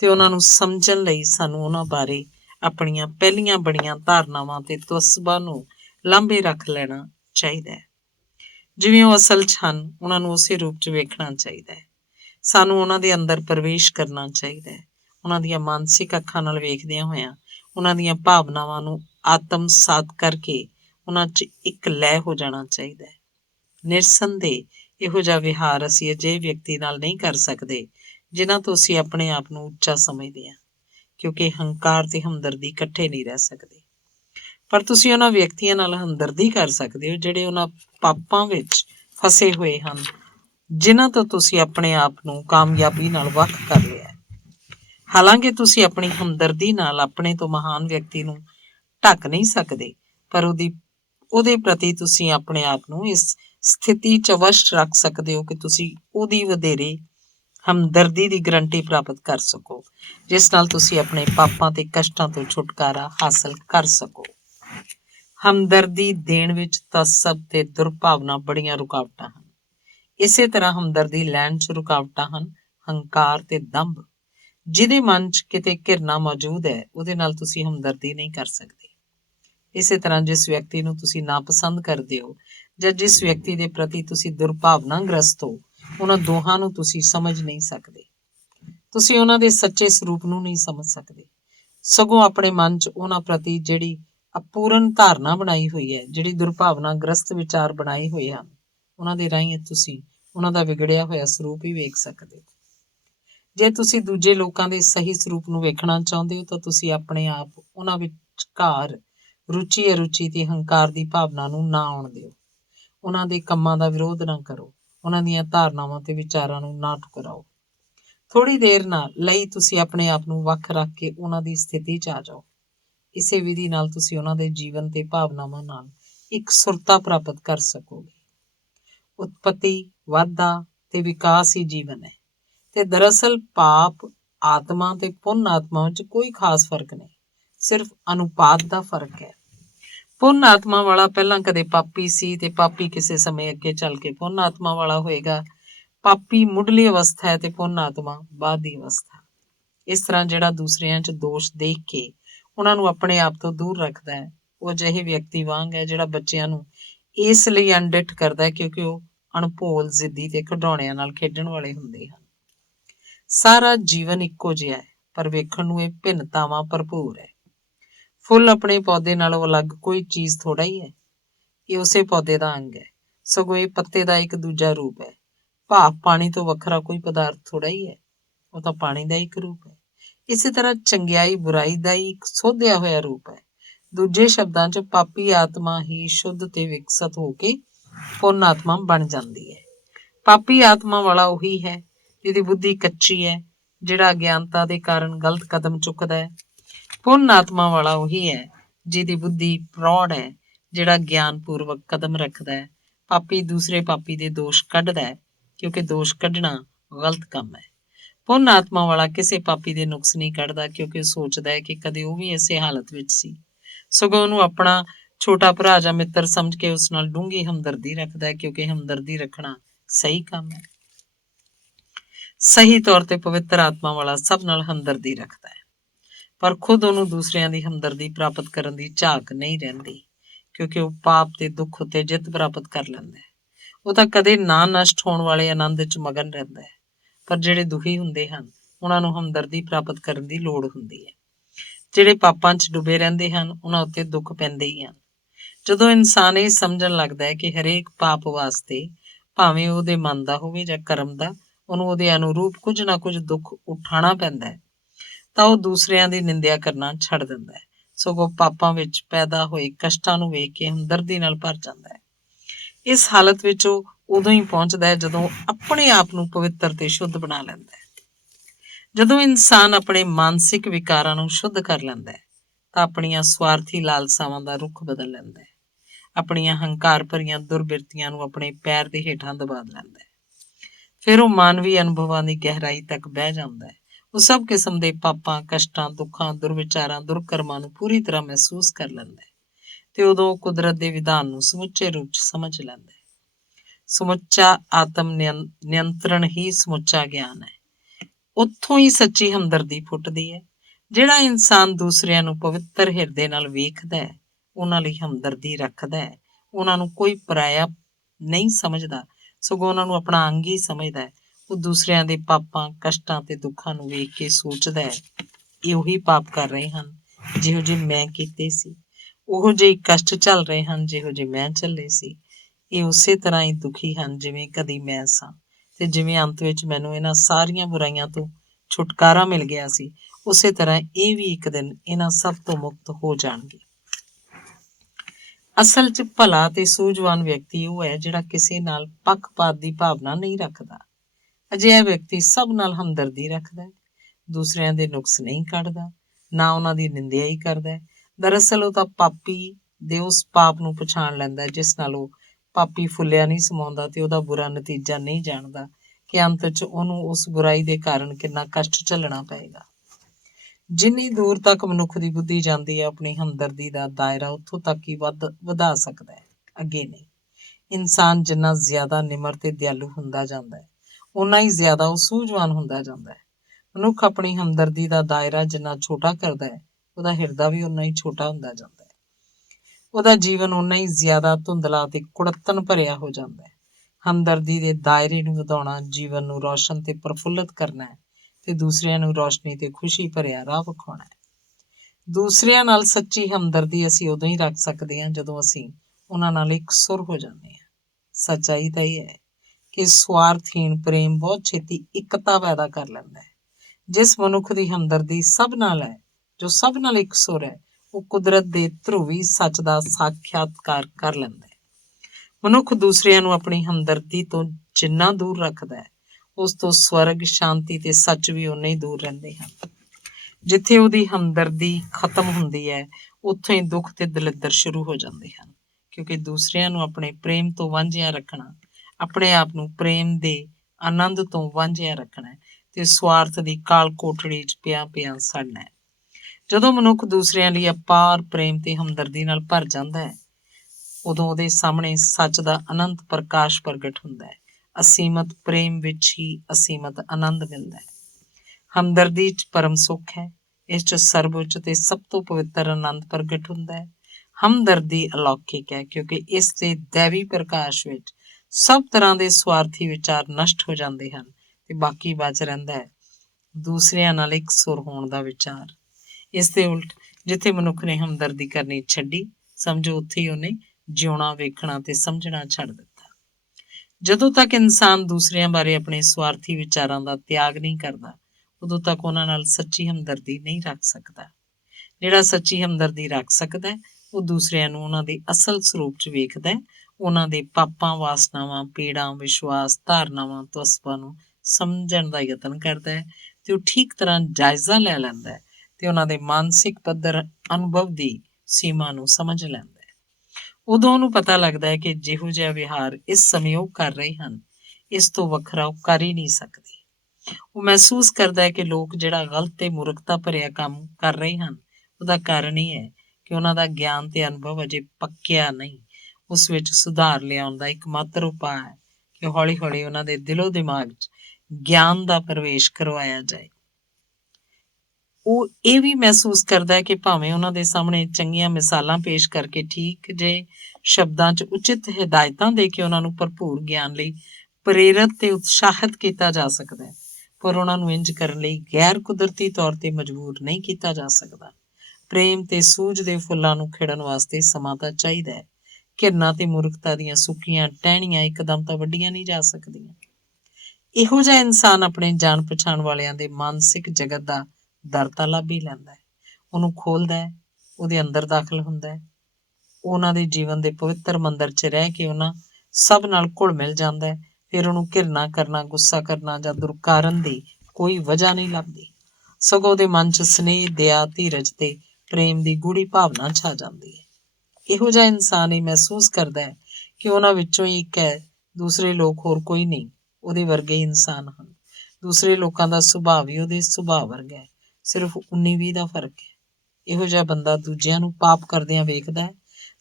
ਤੇ ਉਹਨਾਂ ਨੂੰ ਸਮਝਣ ਲਈ ਸਾਨੂੰ ਉਹਨਾਂ ਬਾਰੇ ਆਪਣੀਆਂ ਪਹਿਲੀਆਂ ਬੜੀਆਂ ਧਾਰਨਾਵਾਂ ਤੇ ਤਵੱਸਬਾਂ ਨੂੰ ਲਾਂਭੇ ਰੱਖ ਲੈਣਾ ਚਾਹੀਦਾ ਹੈ। ਜਿਵੇਂ ਉਹ ਅਸਲ 'ਚ ਹਨ, ਉਹਨਾਂ ਨੂੰ ਉਸੇ ਰੂਪ 'ਚ ਵੇਖਣਾ ਚਾਹੀਦਾ ਹੈ। ਸਾਨੂੰ ਉਹਨਾਂ ਦੇ ਅੰਦਰ ਪ੍ਰਵੇਸ਼ ਕਰਨਾ ਚਾਹੀਦਾ ਹੈ। ਉਹਨਾਂ ਦੀਆਂ ਮਾਨਸਿਕ ਅੱਖਾਂ ਨਾਲ ਵੇਖਦਿਆਂ ਹੋਇਆਂ ਉਹਨਾਂ ਦੀਆਂ ਭਾਵਨਾਵਾਂ ਨੂੰ ਆਤਮਸਾਤ ਕਰਕੇ ਉਹਨਾਂ 'ਚ ਇੱਕ ਲੈਅ ਹੋ ਜਾਣਾ ਚਾਹੀਦਾ ਹੈ। ਨਿਰਸੰਦੇਹ ਇਹੋ ਜਿਹਾ ਵਿਹਾਰ ਅਸੀਂ ਅਜਿਹੇ ਵਿਅਕਤੀ ਨਾਲ ਨਹੀਂ ਕਰ ਸਕਦੇ ਜਿਨ੍ਹਾਂ ਤੋਂ ਅਸੀਂ ਆਪਣੇ ਆਪ ਨੂੰ ਉੱਚਾ ਸਮਝਦੇ ਹਾਂ, ਕਿਉਂਕਿ ਹੰਕਾਰ ਤੇ ਹਮਦਰਦੀ ਇਕੱਠੇ ਨਹੀਂ ਰਹਿ ਸਕਦੇ। ਪਰ ਤੁਸੀਂ ਉਹਨਾਂ ਵਿਅਕਤੀਆਂ ਨਾਲ ਹਮਦਰਦੀ ਕਰ ਸਕਦੇ ਹੋ ਜਿਹੜੇ ਉਹਨਾਂ ਪਾਪਾਂ ਵਿੱਚ ਫਸੇ ਹੋਏ ਹਨ, ਜਿਨ੍ਹਾਂ ਤੋਂ ਤੁਸੀਂ ਆਪਣੇ ਆਪ ਨੂੰ ਕਾਮਯਾਬੀ ਨਾਲ ਵੱਖ ਕਰ ਲਿਆ ਹੈ। ਹਾਲਾਂਕਿ ਤੁਸੀਂ ਆਪਣੀ ਹਮਦਰਦੀ ਨਾਲ ਆਪਣੇ ਤੋਂ ਮਹਾਨ ਵਿਅਕਤੀ ਨੂੰ ਢੱਕ ਨਹੀਂ ਸਕਦੇ, ਪਰ ਉਹਦੇ ਪ੍ਰਤੀ ਤੁਸੀਂ ਆਪਣੇ ਆਪ ਨੂੰ ਇਸ ਸਥਿਤੀ 'ਚ ਅਵਸ਼ ਰੱਖ ਸਕਦੇ ਹੋ ਕਿ ਤੁਸੀਂ ਉਹਦੀ ਵਧੇਰੇ ਹਮਦਰਦੀ ਦੀ ਗਰੰਟੀ ਪ੍ਰਾਪਤ ਕਰ ਸਕੋ, ਜਿਸ ਨਾਲ ਤੁਸੀਂ ਆਪਣੇ ਪਾਪਾਂ ਤੇ ਕਸ਼ਟਾਂ ਤੋਂ ਛੁਟਕਾਰਾ ਹਾਸਲ ਕਰ ਸਕੋ। ਹਮਦਰਦੀ ਦੇਣ ਵਿੱਚ ਤਸੱਬ ਤੇ ਦੁਰਭਾਵਨਾ ਬੜੀਆਂ ਰੁਕਾਵਟਾਂ ਹਨ। ਇਸੇ ਤਰ੍ਹਾਂ ਹਮਦਰਦੀ ਲੈਣ 'ਚ ਰੁਕਾਵਟਾਂ ਹਨ ਹੰਕਾਰ ਤੇ ਦੰਭ। ਜਿਹਦੇ ਮਨ 'ਚ ਕਿਤੇ ਘਿਰਨਾ ਮੌਜੂਦ ਹੈ, ਉਹਦੇ ਨਾਲ ਤੁਸੀਂ ਹਮਦਰਦੀ ਨਹੀਂ ਕਰ ਸਕਦੇ। ਇਸੇ ਤਰ੍ਹਾਂ ਜਿਸ ਵਿਅਕਤੀ ਨੂੰ ਤੁਸੀਂ ਨਾਪਸੰਦ ਕਰਦੇ ਹੋ ਜਾਂ ਜਿਸ ਵਿਅਕਤੀ ਦੇ ਪ੍ਰਤੀ ਤੁਸੀਂ ਦੁਰਭਾਵਨਾਗ੍ਰਸਤ ਹੋ, ਉਹਨਾਂ ਦੋਹਾਂ ਨੂੰ ਤੁਸੀਂ ਸਮਝ ਨਹੀਂ ਸਕਦੇ। ਤੁਸੀਂ ਉਹਨਾਂ ਦੇ ਸੱਚੇ ਸਰੂਪ ਨੂੰ ਨਹੀਂ ਸਮਝ ਸਕਦੇ, ਸਗੋਂ ਆਪਣੇ ਮਨ 'ਚ ਉਹਨਾਂ ਪ੍ਰਤੀ ਜਿਹੜੀ ਅਪੂਰਨ ਧਾਰਨਾ ਬਣਾਈ ਹੋਈ ਹੈ, ਜਿਹੜੀ ਦੁਰਭਾਵਨਾਗ੍ਰਸਤ ਵਿਚਾਰ ਬਣਾਏ ਹੋਏ ਹਨ, ਉਹਨਾਂ ਦੇ ਰਾਹੀਂ ਤੁਸੀਂ ਉਹਨਾਂ ਦਾ ਵਿਗੜਿਆ ਹੋਇਆ ਸਰੂਪ ਹੀ ਵੇਖ ਸਕਦੇ ਹੋ। ਜੇ ਤੁਸੀਂ ਦੂਜੇ ਲੋਕਾਂ ਦੇ ਸਹੀ ਸਰੂਪ ਨੂੰ ਵੇਖਣਾ ਚਾਹੁੰਦੇ ਹੋ ਤਾਂ ਤੁਸੀਂ ਆਪਣੇ ਆਪ ਉਹਨਾਂ ਵਿਚਕਾਰ ਰੁਚੀ, ਅਰੁਚੀ ਤੇ ਹੰਕਾਰ ਦੀ ਭਾਵਨਾ ਨੂੰ ਨਾ ਆਉਣ ਦਿਓ। ਉਹਨਾਂ ਦੇ ਕੰਮਾਂ ਦਾ ਵਿਰੋਧ ਨਾ ਕਰੋ, ਉਹਨਾਂ ਦੀਆਂ ਧਾਰਨਾਵਾਂ ਤੇ ਵਿਚਾਰਾਂ ਨੂੰ ਨਾ ਠੁਕਰਾਓ। ਥੋੜ੍ਹੀ ਦੇਰ ਲਈ ਤੁਸੀਂ ਆਪਣੇ ਆਪ ਨੂੰ ਵੱਖ ਰੱਖ ਕੇ ਉਹਨਾਂ ਦੀ ਸਥਿਤੀ 'ਚ ਆ ਜਾਓ। ਇਸੇ ਵਿਧੀ ਨਾਲ ਤੁਸੀਂ ਉਹਨਾਂ ਦੇ ਜੀਵਨ ਤੇ ਭਾਵਨਾਵਾਂ ਨਾਲ ਇੱਕ ਸੁਰਤਾ ਪ੍ਰਾਪਤ ਕਰ ਸਕੋਗੇ। ਉਤਪਤੀ, ਵਾਧਾ ਤੇ ਵਿਕਾਸ ਹੀ ਜੀਵਨ ਹੈ। ਤੇ ਦਰਅਸਲ ਪਾਪ ਆਤਮਾ ਤੇ ਪੁੰਨ ਆਤਮਾ ਵਿੱਚ ਕੋਈ ਖਾਸ ਫਰਕ ਨਹੀਂ, ਸਿਰਫ ਅਨੁਪਾਤ ਦਾ ਫਰਕ ਹੈ। ਪੁੰਨ ਆਤਮਾ ਵਾਲਾ ਪਹਿਲਾਂ ਕਦੇ ਪਾਪੀ ਸੀ ਤੇ ਪਾਪੀ ਕਿਸੇ ਸਮੇਂ ਅੱਗੇ ਚੱਲ ਕੇ ਪੁੰਨ ਆਤਮਾ ਵਾਲਾ ਹੋਏਗਾ। ਪਾਪੀ ਮੁੱਢਲੀ ਅਵਸਥਾ ਹੈ ਤੇ ਪੁੰਨ ਆਤਮਾ ਬਾਅਦ ਦੀ ਅਵਸਥਾ। ਇਸ ਤਰ੍ਹਾਂ ਜਿਹੜਾ ਦੂਸਰਿਆਂ 'ਚ ਦੋਸ਼ ਦੇਖ ਕੇ ਉਹਨਾਂ ਨੂੰ ਆਪਣੇ ਆਪ ਤੋਂ ਦੂਰ ਰੱਖਦਾ ਹੈ, ਉਹ ਅਜਿਹੇ ਵਿਅਕਤੀ ਵਾਂਗ ਹੈ ਜਿਹੜਾ ਬੱਚਿਆਂ ਨੂੰ ਇਸ ਲਈ ਅਣਡਿੱਠ ਕਰਦਾ ਹੈ ਕਿਉਂਕਿ ਉਹ ਅਣਭੋਲ, ਜ਼ਿੱਦੀ ਤੇ ਖਿਡੌਣਿਆਂ ਨਾਲ ਖੇਡਣ ਵਾਲੇ ਹੁੰਦੇ ਹਨ। ਸਾਰਾ ਜੀਵਨ ਇੱਕੋ ਜਿਹਾ ਹੈ, ਪਰ ਵੇਖਣ ਨੂੰ ਇਹ ਭਿੰਨਤਾਵਾਂ ਭਰਪੂਰ ਹੈ। ਫੁੱਲ ਆਪਣੇ ਪੌਦੇ ਨਾਲੋਂ ਅਲੱਗ ਕੋਈ ਚੀਜ਼ ਥੋੜਾ ਹੀ ਹੈ, ਇਹ ਉਸੇ ਪੌਦੇ ਦਾ ਅੰਗ ਹੈ। ਸਗੋਂ ਇਹ ਪੱਤੇ ਦਾ ਇੱਕ ਦੂਜਾ ਰੂਪ ਹੈ। ਭਾਵ ਪਾਣੀ ਤੋਂ ਵੱਖਰਾ ਕੋਈ ਪਦਾਰਥ ਥੋੜਾ ਹੀ ਹੈ, ਉਹ ਤਾਂ ਪਾਣੀ ਦਾ ਇੱਕ ਰੂਪ ਹੈ। ਇਸੇ ਤਰ੍ਹਾਂ ਚੰਗਿਆਈ ਬੁਰਾਈ ਦਾ ਹੀ ਇੱਕ ਸੋਧਿਆ ਹੋਇਆ ਰੂਪ ਹੈ। ਦੂਜੇ ਸ਼ਬਦਾਂ 'ਚ ਪਾਪੀ ਆਤਮਾ ਹੀ ਸ਼ੁੱਧ ਤੇ ਵਿਕਸਿਤ ਹੋ ਕੇ ਪੁੰਨ ਆਤਮਾ ਬਣ ਜਾਂਦੀ ਹੈ। ਪਾਪੀ ਆਤਮਾ ਵਾਲਾ ਉਹੀ ਹੈ ਜਿਹਦੀ ਬੁੱਧੀ ਕੱਚੀ ਹੈ, ਜਿਹੜਾ ਅਗਿਆਨਤਾ ਦੇ ਕਾਰਨ ਗਲਤ ਕਦਮ ਚੁੱਕਦਾ ਹੈ। ਪੁੰਨ ਆਤਮਾ ਵਾਲਾ ਉਹੀ ਹੈ ਜਿਹਦੀ ਬੁੱਧੀ ਪ੍ਰੌੜ ਹੈ, ਜਿਹੜਾ ਗਿਆਨਪੂਰਵਕ ਕਦਮ ਰੱਖਦਾ ਹੈ। ਪਾਪੀ ਦੂਸਰੇ ਪਾਪੀ ਦੇ ਦੋਸ਼ ਕੱਢਦਾ ਹੈ ਕਿਉਂਕਿ ਦੋਸ਼ ਕੱਢਣਾ ਗਲਤ ਕੰਮ ਹੈ। ਪੁੰਨ ਆਤਮਾ ਵਾਲਾ ਕਿਸੇ ਪਾਪੀ ਦੇ ਨੁਕਸ ਨਹੀਂ ਕੱਢਦਾ ਕਿਉਂਕਿ ਉਹ ਸੋਚਦਾ ਹੈ ਕਿ ਕਦੇ ਉਹ ਵੀ ਇਸੇ ਹਾਲਤ ਵਿੱਚ ਸੀ। ਸਗੋਂ ਉਹਨੂੰ ਆਪਣਾ ਛੋਟਾ ਭਰਾ ਜਾਂ ਮਿੱਤਰ ਸਮਝ ਕੇ ਉਸ ਨਾਲ ਡੂੰਘੀ ਹਮਦਰਦੀ ਰੱਖਦਾ ਹੈ ਕਿਉਂਕਿ ਹਮਦਰਦੀ ਰੱਖਣਾ ਸਹੀ ਕੰਮ ਹੈ। ਸਹੀ ਤੌਰ ਤੇ ਪਵਿੱਤਰ ਆਤਮਾ ਵਾਲਾ ਸਭ ਨਾਲ ਹਮਦਰਦੀ ਰੱਖਦਾ ਹੈ, ਪਰ ਖੁਦ ਉਹਨੂੰ ਦੂਸਰਿਆਂ ਦੀ ਹਮਦਰਦੀ ਪ੍ਰਾਪਤ ਕਰਨ ਦੀ ਝਾਕ ਨਹੀਂ ਰਹਿੰਦੀ ਕਿਉਂਕਿ ਉਹ ਪਾਪ ਤੇ ਦੁੱਖ ਉੱਤੇ ਜਿੱਤ ਪ੍ਰਾਪਤ ਕਰ ਲੈਂਦਾ ਹੈ। ਉਹ ਤਾਂ ਕਦੇ ਨਾ ਨਸ਼ਟ ਹੋਣ ਵਾਲੇ ਆਨੰਦ 'ਚ ਮਗਨ ਰਹਿੰਦਾ ਹੈ, ਪਰ ਜਿਹੜੇ ਦੁਖੀ ਹੁੰਦੇ ਹਨ ਉਹਨਾਂ ਨੂੰ ਹਮਦਰਦੀ ਪ੍ਰਾਪਤ ਕਰਨ ਦੀ ਲੋੜ ਹੁੰਦੀ ਹੈ। ਜਿਹੜੇ ਪਾਪਾਂ 'ਚ ਡੁੱਬੇ ਰਹਿੰਦੇ ਹਨ ਉਹਨਾਂ ਉੱਤੇ ਦੁੱਖ ਪੈਂਦੇ ਹੀ ਹਨ। ਜਦੋਂ ਇਨਸਾਨ ਇਹ ਸਮਝਣ ਲੱਗਦਾ ਹੈ ਕਿ ਹਰੇਕ ਪਾਪ ਵਾਸਤੇ, ਭਾਵੇਂ ਉਹਦੇ ਮਨ ਦਾ ਹੋਵੇ ਜਾਂ ਕਰਮ ਦਾ, ਉਹਨੂੰ ਉਹਦੇ ਅਨੁਰੂਪ ਕੁਝ ਨਾ ਕੁਝ ਦੁੱਖ ਉਠਾਉਣਾ ਪੈਂਦਾ ਹੈ, ਤਾਂ ਉਹ ਦੂਸਰਿਆਂ ਦੀ ਨਿੰਦਿਆ ਕਰਨਾ ਛੱਡ ਦਿੰਦਾ ਹੈ। ਸਗੋਂ ਪਾਪਾਂ ਵਿੱਚ ਪੈਦਾ ਹੋਏ ਕਸ਼ਟਾਂ ਨੂੰ ਵੇਖ ਕੇ ਹਮਦਰਦੀ ਨਾਲ ਭਰ ਜਾਂਦਾ ਹੈ। ਇਸ ਹਾਲਤ ਵਿੱਚ ਉਹ ਉਦੋਂ ਹੀ ਪਹੁੰਚਦਾ ਹੈ ਜਦੋਂ ਉਹ ਆਪਣੇ ਆਪ ਨੂੰ ਪਵਿੱਤਰ ਤੇ ਸ਼ੁੱਧ ਬਣਾ ਲੈਂਦਾ ਹੈ। ਜਦੋਂ ਇਨਸਾਨ ਆਪਣੇ ਮਾਨਸਿਕ ਵਿਕਾਰਾਂ ਨੂੰ ਸ਼ੁੱਧ ਕਰ ਲੈਂਦਾ ਹੈ ਤਾਂ ਆਪਣੀਆਂ ਸਵਾਰਥੀ ਲਾਲਸਾਵਾਂ ਦਾ ਰੁਖ ਬਦਲ ਲੈਂਦਾ ਹੈ, ਆਪਣੀਆਂ ਹੰਕਾਰ ਭਰੀਆਂ ਦੁਰਬਿਰਤੀਆਂ ਨੂੰ ਆਪਣੇ ਪੈਰ ਦੇ ਹੇਠਾਂ ਦਬਾ ਲੈਂਦਾ ਹੈ। ਫਿਰ ਉਹ ਮਾਨਵੀ ਅਨੁਭਵਾਂ ਦੀ ਗਹਿਰਾਈ ਤੱਕ ਬਹਿ ਜਾਂਦਾ ਹੈ। ਉਹ ਸਭ ਕਿਸਮ ਦੇ ਪਾਪਾਂ, ਕਸ਼ਟਾਂ, ਦੁੱਖਾਂ, ਦੁਰਵਿਚਾਰਾਂ, ਦੁਰਕਰਮਾਂ ਨੂੰ ਪੂਰੀ ਤਰ੍ਹਾਂ ਮਹਿਸੂਸ ਕਰ ਲੈਂਦਾ ਹੈ ਤੇ ਉਦੋਂ ਕੁਦਰਤ ਦੇ ਵਿਧਾਨ ਨੂੰ ਸਮੁੱਚੇ ਰੂਪ 'ਚ ਸਮਝ ਲੈਂਦਾ ਹੈ। ਸਮੁੱਚਾ ਆਤਮ ਨਿਯੰਤਰਣ ਹੀ ਸਮੁੱਚਾ ਗਿਆਨ ਹੈ। ਉੱਥੋਂ ਹੀ ਸੱਚੀ ਹਮਦਰਦੀ ਫੁੱਟਦੀ ਹੈ। ਜਿਹੜਾ ਇਨਸਾਨ ਦੂਸਰਿਆਂ ਨੂੰ ਪਵਿੱਤਰ ਹਿਰਦੇ ਨਾਲ ਵੇਖਦਾ ਹੈ, ਉਹਨਾਂ ਲਈ ਹਮਦਰਦੀ ਰੱਖਦਾ ਹੈ, ਉਹਨਾਂ ਨੂੰ ਕੋਈ ਪਰਾਇਆ ਨਹੀਂ ਸਮਝਦਾ, ਸਗੋਂ ਉਹਨਾਂ ਨੂੰ ਆਪਣਾ ਅੰਗ ਹੀ ਸਮਝਦਾ ਹੈ, ਉਹ ਦੂਸਰਿਆਂ ਦੇ ਪਾਪਾਂ, ਕਸ਼ਟਾਂ ਤੇ ਦੁੱਖਾਂ ਨੂੰ ਵੇਖ ਕੇ ਸੋਚਦਾ ਹੈ ਇਹ ਉਹੀ ਪਾਪ ਕਰ ਰਹੇ ਹਨ ਜਿਹੋ ਜਿਹੇ ਮੈਂ ਕੀਤੇ ਸੀ, ਉਹੋ ਜਿਹੇ ਕਸ਼ਟ ਝੱਲ ਰਹੇ ਹਨ ਜਿਹੋ ਜਿਹੇ ਮੈਂ ਝੱਲੇ ਸੀ। ਇਹ ਉਸੇ ਤਰ੍ਹਾਂ ਹੀ ਦੁਖੀ ਹਨ ਜਿਵੇਂ ਕਦੀ ਮੈਂ ਸਾਂ, ਤੇ ਜਿਵੇਂ ਅੰਤ ਵਿੱਚ ਮੈਨੂੰ ਇਹਨਾਂ ਸਾਰੀਆਂ ਬੁਰਾਈਆਂ ਤੋਂ ਛੁਟਕਾਰਾ ਮਿਲ ਗਿਆ ਸੀ, ਉਸੇ ਤਰ੍ਹਾਂ ਇਹ ਵੀ ਇੱਕ ਦਿਨ ਇਹਨਾਂ ਸਭ ਤੋਂ ਮੁਕਤ ਹੋ ਜਾਣਗੇ। ਅਸਲ 'ਚ ਭਲਾ ਤੇ ਸੂਝਵਾਨ ਵਿਅਕਤੀ ਉਹ ਹੈ ਜਿਹੜਾ ਕਿਸੇ ਨਾਲ ਪੱਖਪਾਤ ਦੀ ਭਾਵਨਾ ਨਹੀਂ ਰੱਖਦਾ। ਅਜਿਹਾ ਵਿਅਕਤੀ ਸਭ ਨਾਲ ਹਮਦਰਦੀ ਰੱਖਦਾ ਹੈ, ਦੂਸਰਿਆਂ ਦੇ ਨੁਕਸ ਨਹੀਂ ਕੱਢਦਾ, ਨਾ ਉਹਨਾਂ ਦੀ ਨਿੰਦਿਆ ਹੀ ਕਰਦਾ ਹੈ। ਦਰਅਸਲ ਉਹ ਤਾਂ ਪਾਪੀ ਦੇ ਉਸ ਪਾਪ ਨੂੰ ਪਛਾਣ ਲੈਂਦਾ ਜਿਸ ਨਾਲ ਉਹ ਪਾਪੀ ਫੁੱਲਿਆ ਨਹੀਂ ਸਮਾਉਂਦਾ ਤੇ ਉਹਦਾ ਬੁਰਾ ਨਤੀਜਾ ਨਹੀਂ ਜਾਣਦਾ ਕਿ ਅੰਤ 'ਚ ਉਹਨੂੰ ਉਸ ਬੁਰਾਈ ਦੇ ਕਾਰਨ ਕਿੰਨਾ ਕਸ਼ਟ ਝੱਲਣਾ ਪਏਗਾ। ਜਿੰਨੀ ਦੂਰ ਤੱਕ ਮਨੁੱਖ ਦੀ ਬੁੱਧੀ ਜਾਂਦੀ ਹੈ, ਆਪਣੀ ਹਮਦਰਦੀ ਦਾ ਦਾਇਰਾ ਉੱਥੋਂ ਤੱਕ ਹੀ ਵਧਾ ਸਕਦਾ ਹੈ, ਅੱਗੇ ਨਹੀਂ। ਇਨਸਾਨ ਜਿੰਨਾ ਜ਼ਿਆਦਾ ਨਿਮਰ ਤੇ ਦਿਆਲੂ ਹੁੰਦਾ ਜਾਂਦਾ ਹੈ, ਓਨਾ ਹੀ ਜ਼ਿਆਦਾ ਉਹ ਸੂਝਵਾਨ ਹੁੰਦਾ ਜਾਂਦਾ ਹੈ। ਮਨੁੱਖ ਆਪਣੀ ਹਮਦਰਦੀ ਦਾ ਦਾਇਰਾ ਜਿੰਨਾ ਛੋਟਾ ਕਰਦਾ ਹੈ, ਉਹਦਾ ਹਿਰਦਾ ਵੀ ਓਨਾ ਹੀ ਛੋਟਾ ਹੁੰਦਾ ਜਾਂਦਾ ਹੈ। ਉਹਦਾ ਜੀਵਨ ਓਨਾ ਹੀ ਜ਼ਿਆਦਾ ਧੁੰਦਲਾ ਤੇ ਕੁੜੱਤਣ ਭਰਿਆ ਹੋ ਜਾਂਦਾ ਹੈ। ਹਮਦਰਦੀ ਦੇ ਦਾਇਰੇ ਨੂੰ ਵਧਾਉਣਾ ਜੀਵਨ ਨੂੰ ਰੌਸ਼ਨ ਤੇ ਪ੍ਰਫੁੱਲਤ ਕਰਨਾ ਹੈ ਤੇ ਦੂਸਰਿਆਂ ਨੂੰ ਰੌਸ਼ਨੀ ਤੇ ਖੁਸ਼ੀ ਭਰਿਆ ਰਾਹ ਵਿਖਾਉਣਾ ਹੈ। ਦੂਸਰਿਆਂ ਨਾਲ ਸੱਚੀ ਹਮਦਰਦੀ ਅਸੀਂ ਉਦੋਂ ਹੀ ਰੱਖ ਸਕਦੇ ਹਾਂ ਜਦੋਂ ਅਸੀਂ ਉਹਨਾਂ ਨਾਲ ਇੱਕ ਸੁਰ ਹੋ ਜਾਂਦੇ ਹਾਂ। ਸੱਚਾਈ ਤਾਂ ਇਹ ਹੈ ਕਿ ਸਵਾਰਥਹੀਣ ਪ੍ਰੇਮ ਬਹੁਤ ਛੇਤੀ ਇਕਤਾ ਪੈਦਾ ਕਰ ਲੈਂਦਾ ਹੈ। ਜਿਸ ਮਨੁੱਖ ਦੀ ਹਮਦਰਦੀ ਸਭ ਨਾਲ ਹੈ, ਜੋ ਸਭ ਨਾਲ ਇੱਕ ਸੁਰ ਹੈ, ਉਹ ਕੁਦਰਤ ਦੇ ਧਰੂਵੀ ਸੱਚ ਦਾ ਸਾਖਿਆਤਕਾਰ ਕਰ ਲੈਂਦਾ ਹੈ। ਮਨੁੱਖ ਦੂਸਰਿਆਂ ਨੂੰ ਆਪਣੀ ਹਮਦਰਦੀ ਤੋਂ ਜਿੰਨਾ ਦੂਰ ਰੱਖਦਾ ਹੈ, ਉਸ ਤੋਂ ਸਵਰਗ, ਸ਼ਾਂਤੀ ਤੇ ਸੱਚ ਵੀ ਓਨੇ ਹੀ ਦੂਰ ਰਹਿੰਦੇ ਹਨ। ਜਿੱਥੇ ਉਹਦੀ ਹਮਦਰਦੀ ਖਤਮ ਹੁੰਦੀ ਹੈ, ਉੱਥੋਂ ਹੀ ਦੁੱਖ ਤੇ ਦਲਿੱਦਰ ਸ਼ੁਰੂ ਹੋ ਜਾਂਦੇ ਹਨ। ਕਿਉਂਕਿ ਦੂਸਰਿਆਂ ਨੂੰ ਆਪਣੇ ਪ੍ਰੇਮ ਤੋਂ ਵਾਂਝਿਆ ਰੱਖਣਾ ਆਪਣੇ ਆਪ ਨੂੰ ਪ੍ਰੇਮ ਦੇ ਆਨੰਦ ਤੋਂ ਵਾਂਝਿਆ ਰੱਖਣਾ ਤੇ ਸਵਾਰਥ ਦੀ ਕਾਲ ਕੋਠੜੀ 'ਚ ਪਿਆ ਸੜਨਾ ਹੈ। ਜਦੋਂ ਮਨੁੱਖ ਦੂਸਰਿਆਂ ਲਈ ਅਪਾਰ ਪ੍ਰੇਮ ਤੇ ਹਮਦਰਦੀ ਨਾਲ ਭਰ ਜਾਂਦਾ ਹੈ, ਉਦੋਂ ਉਹਦੇ ਸਾਹਮਣੇ ਸੱਚ ਦਾ ਅਨੰਤ ਪ੍ਰਕਾਸ਼ ਪ੍ਰਗਟ ਹੁੰਦਾ ਹੈ। ਅਸੀਮਤ ਪ੍ਰੇਮ ਵਿੱਚ ਹੀ ਅਸੀਮਤ ਆਨੰਦ ਮਿਲਦਾ ਹੈ। ਹਮਦਰਦੀ 'ਚ ਪਰਮ ਸੁੱਖ ਹੈ। ਇਸ 'ਚ ਸਰਵਉੱਚ ਤੇ ਸਭ ਤੋਂ ਪਵਿੱਤਰ ਆਨੰਦ ਪ੍ਰਗਟ ਹੁੰਦਾ ਹੈ। ਹਮਦਰਦੀ ਅਲੌਕਿਕ ਹੈ ਕਿਉਂਕਿ ਇਸ ਦੇ ਦੈਵੀ ਪ੍ਰਕਾਸ਼ ਵਿੱਚ ਸਭ ਤਰ੍ਹਾਂ ਦੇ ਸਵਾਰਥੀ ਵਿਚਾਰ ਨਸ਼ਟ ਹੋ ਜਾਂਦੇ ਹਨ ਤੇ ਬਾਕੀ ਬਚ ਰਹਿੰਦਾ ਹੈ ਦੂਸਰਿਆਂ ਨਾਲ ਇੱਕ ਸੁਰ ਹੋਣ ਦਾ ਵਿਚਾਰ। ਇਸ ਦੇ ਉਲਟ ਜਿੱਥੇ ਮਨੁੱਖ ਨੇ ਹਮਦਰਦੀ ਕਰਨੀ ਛੱਡੀ, ਸਮਝੋ ਉੱਥੇ ਹੀ ਉਹਨੇ ਜਿਉਣਾ, ਵੇਖਣਾ ਤੇ ਸਮਝਣਾ ਛੱਡ ਦਿੱਤਾ। ਜਦੋਂ ਤੱਕ ਇਨਸਾਨ ਦੂਸਰਿਆਂ ਬਾਰੇ ਆਪਣੇ ਸਵਾਰਥੀ ਵਿਚਾਰਾਂ ਦਾ ਤਿਆਗ ਨਹੀਂ ਕਰਦਾ, ਉਦੋਂ ਤੱਕ ਉਹਨਾਂ ਨਾਲ ਸੱਚੀ ਹਮਦਰਦੀ ਨਹੀਂ ਰੱਖ ਸਕਦਾ। ਜਿਹੜਾ ਸੱਚੀ ਹਮਦਰਦੀ ਰੱਖ ਸਕਦਾ ਉਹ ਦੂਸਰਿਆਂ ਨੂੰ ਉਹਨਾਂ ਦੇ ਅਸਲ ਸਰੂਪ 'ਚ ਵੇਖਦਾ, ਉਹਨਾਂ ਦੇ ਪਾਪਾਂ, ਵਾਸਨਾਵਾਂ, ਪੀੜਾਂ, ਵਿਸ਼ਵਾਸ, ਧਾਰਨਾਵਾਂ, ਤਵੱਸਵਾਂ ਨੂੰ ਸਮਝਣ ਦਾ ਯਤਨ ਕਰਦਾ ਹੈ ਤੇ ਉਹ ਠੀਕ ਤਰ੍ਹਾਂ ਜਾਇਜ਼ਾ ਲੈ ਲੈਂਦਾ ਹੈ ਤੇ ਉਹਨਾਂ ਦੇ ਮਾਨਸਿਕ ਪੱਧਰ, ਅਨੁਭਵ ਦੀ ਸੀਮਾ ਨੂੰ ਸਮਝ ਲੈਂਦਾ ਹੈ। ਉਦੋਂ ਉਹਨੂੰ ਪਤਾ ਲੱਗਦਾ ਹੈ ਕਿ ਜਿਹੋ ਜਿਹਾ ਵਿਹਾਰ ਇਸ ਸਮੇਂ ਉਹ ਕਰ ਰਹੇ ਹਨ, ਇਸ ਤੋਂ ਵੱਖਰਾ ਉਹ ਕਰ ਹੀ ਨਹੀਂ ਸਕਦੇ। ਉਹ ਮਹਿਸੂਸ ਕਰਦਾ ਹੈ ਕਿ ਲੋਕ ਜਿਹੜਾ ਗਲਤ ਤੇ ਮੂਰਖਤਾ ਭਰਿਆ ਕੰਮ ਕਰ ਰਹੇ ਹਨ, ਉਹਦਾ ਕਾਰਨ ਇਹ ਹੈ ਕਿ ਉਹਨਾਂ ਦਾ ਗਿਆਨ ਤੇ ਅਨੁਭਵ ਅਜੇ ਪੱਕਿਆ ਨਹੀਂ। ਉਸ ਵਿੱਚ ਸੁਧਾਰ ਲਿਆਉਣ ਦਾ ਇੱਕਮਾਤਰ ਉਪਾਅ ਹੈ ਕਿ ਹੌਲੀ-ਹੌਲੀ ਉਹਨਾਂ ਦੇ ਦਿਲੋਂ ਦਿਮਾਗ 'ਚ ਗਿਆਨ ਦਾ ਪ੍ਰਵੇਸ਼ ਕਰਵਾਇਆ ਜਾਏ। ਉਹ ਇਹ ਵੀ ਮਹਿਸੂਸ ਕਰਦਾ ਹੈ ਕਿ ਭਾਵੇਂ ਉਹਨਾਂ ਦੇ ਸਾਹਮਣੇ ਚੰਗੀਆਂ ਮਿਸਾਲਾਂ ਪੇਸ਼ ਕਰਕੇ, ਠੀਕ ਜੇ ਸ਼ਬਦਾਂ 'ਚ ਉਚਿਤ ਹਿਦਾਇਤਾਂ ਦੇ ਕੇ ਉਹਨਾਂ ਨੂੰ ਭਰਪੂਰ ਗਿਆਨ ਲਈ ਪ੍ਰੇਰਿਤ ਤੇ ਉਤਸ਼ਾਹਿਤ ਕੀਤਾ ਜਾ ਸਕਦਾ ਹੈ, ਪਰ ਉਹਨਾਂ ਨੂੰ ਇੰਝ ਕਰਨ ਲਈ ਗੈਰ ਕੁਦਰਤੀ ਤੌਰ ਤੇ ਮਜਬੂਰ ਨਹੀਂ ਕੀਤਾ ਜਾ ਸਕਦਾ। ਪ੍ਰੇਮ ਤੇ ਸੂਝ ਦੇ ਫੁੱਲਾਂ ਨੂੰ ਖਿੜਨ ਵਾਸਤੇ ਸਮਾਂ ਤਾਂ ਚਾਹੀਦਾ ਹੈ। ਘਿਰਨਾ ਤੇ ਮੂਰਖਤਾ ਦੀਆਂ ਸੁੱਕੀਆਂ ਟਹਿਣੀਆਂ ਇੱਕਦਮ ਤਾਂ ਵੱਢੀਆਂ ਨਹੀਂ ਜਾ ਸਕਦੀਆਂ। ਇਹੋ ਜਿਹਾ ਇਨਸਾਨ ਆਪਣੇ ਜਾਣ ਪਛਾਣ ਵਾਲਿਆਂ ਦੇ ਮਾਨਸਿਕ ਜਗਤ ਦਾ ਦਰ ਤਾਂ ਲੱਭ ਹੀ ਲੈਂਦਾ ਹੈ, ਉਹਨੂੰ ਖੋਲਦਾ ਹੈ, ਉਹਦੇ ਅੰਦਰ ਦਾਖਲ ਹੁੰਦਾ ਹੈ। ਉਹਨਾਂ ਦੇ ਜੀਵਨ ਦੇ ਪਵਿੱਤਰ ਮੰਦਰ 'ਚ ਰਹਿ ਕੇ ਉਹਨਾਂ ਸਭ ਨਾਲ ਘੁਲ ਮਿਲ ਜਾਂਦਾ ਹੈ। ਫਿਰ ਉਹਨੂੰ ਘਿਰਨਾ ਕਰਨਾ, ਗੁੱਸਾ ਕਰਨਾ ਜਾਂ ਦੁਰਕਾਰਨ ਦੀ ਕੋਈ ਵਜ੍ਹਾ ਨਹੀਂ ਲੱਭਦੀ, ਸਗੋਂ ਉਹਦੇ ਮਨ 'ਚ ਸਨੇਹ, ਦਇਆ, ਧੀਰਜ ਤੇ ਪ੍ਰੇਮ ਦੀ ਗੂੜੀ ਭਾਵਨਾ ਛਾ ਜਾਂਦੀ ਹੈ। ਇਹੋ ਜਿਹਾ ਇਨਸਾਨ ਇਹ ਮਹਿਸੂਸ ਕਰਦਾ ਹੈ ਕਿ ਉਹਨਾਂ ਵਿੱਚੋਂ ਹੀ ਇੱਕ ਹੈ, ਦੂਸਰੇ ਲੋਕ ਹੋਰ ਕੋਈ ਨਹੀਂ, ਉਹਦੇ ਵਰਗੇ ਹੀ ਇਨਸਾਨ ਹਨ। ਦੂਸਰੇ ਲੋਕਾਂ ਦਾ ਸੁਭਾਅ ਵੀ ਉਹਦੇ ਸੁਭਾਅ ਵਰਗਾ ਹੈ, ਸਿਰਫ 19-20 ਦਾ ਫਰਕ ਹੈ। ਇਹੋ ਜਿਹਾ ਬੰਦਾ ਦੂਜਿਆਂ ਨੂੰ ਪਾਪ ਕਰਦਿਆਂ ਵੇਖਦਾ ਹੈ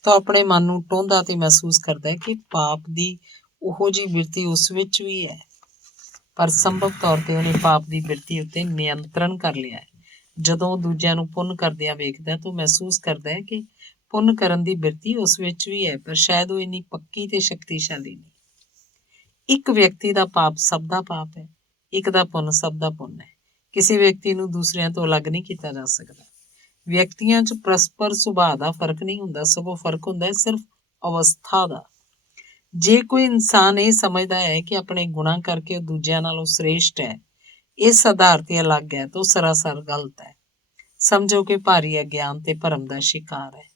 ਤਾਂ ਆਪਣੇ ਮਨ ਨੂੰ ਟੋਂਦਾ ਤੇ ਮਹਿਸੂਸ ਕਰਦਾ ਹੈ ਕਿ ਪਾਪ ਦੀ ਉਹੋ ਜਿਹੀ ਬਿਰਤੀ ਉਸ ਵਿੱਚ ਵੀ ਹੈ, ਪਰ ਸੰਭਵ ਤੌਰ ਤੇ ਉਹਨੇ ਪਾਪ ਦੀ ਬਿਰਤੀ ਉੱਤੇ ਨਿਯੰਤਰਣ ਕਰ ਲਿਆ ਹੈ। ਜਦੋਂ ਉਹ ਦੂਜਿਆਂ ਨੂੰ ਪੁੰਨ ਕਰਦਿਆਂ ਵੇਖਦਾ ਤਾਂ ਮਹਿਸੂਸ ਕਰਦਾ ਹੈ ਕਿ ਪੁੰਨ ਕਰਨ ਦੀ ਬਿਰਤੀ ਉਸ ਵਿੱਚ ਵੀ ਹੈ, ਪਰ ਸ਼ਾਇਦ ਉਹ ਇੰਨੀ ਪੱਕੀ ਤੇ ਸ਼ਕਤੀਸ਼ਾਲੀ ਨਹੀਂ। ਇੱਕ ਵਿਅਕਤੀ ਦਾ ਪਾਪ ਸਭ ਦਾ ਪਾਪ ਹੈ, ਇੱਕ ਦਾ ਪੁੰਨ ਸਭ ਦਾ ਪੁੰਨ ਹੈ। ਕਿਸੇ ਵਿਅਕਤੀ ਨੂੰ ਦੂਸਰਿਆਂ ਤੋਂ ਅਲੱਗ ਨਹੀਂ ਕੀਤਾ ਜਾ ਸਕਦਾ। ਵਿਅਕਤੀਆਂ 'ਚ ਪਰਸਪਰ ਸੁਭਾਅ ਦਾ ਫਰਕ ਨਹੀਂ ਹੁੰਦਾ, ਸਗੋਂ ਫਰਕ ਹੁੰਦਾ ਹੈ ਸਿਰਫ ਅਵਸਥਾ ਦਾ। ਜੇ ਕੋਈ ਇਨਸਾਨ ਇਹ ਸਮਝਦਾ ਹੈ ਕਿ ਆਪਣੇ ਗੁਣਾਂ ਕਰਕੇ ਉਹ ਦੂਜਿਆਂ ਨਾਲੋਂ ਸ੍ਰੇਸ਼ਟ ਹੈ, ਇਸ ਆਧਾਰ ਤੇ ਅਲੱਗ ਹੈ, ਤਾਂ ਉਹ ਸਰਾਸਰ ਗਲਤ ਹੈ। ਸਮਝੋ ਕਿ ਭਾਰੀ ਅਗਿਆਨ ਤੇ ਭਰਮ ਦਾ ਸ਼ਿਕਾਰ ਹੈ।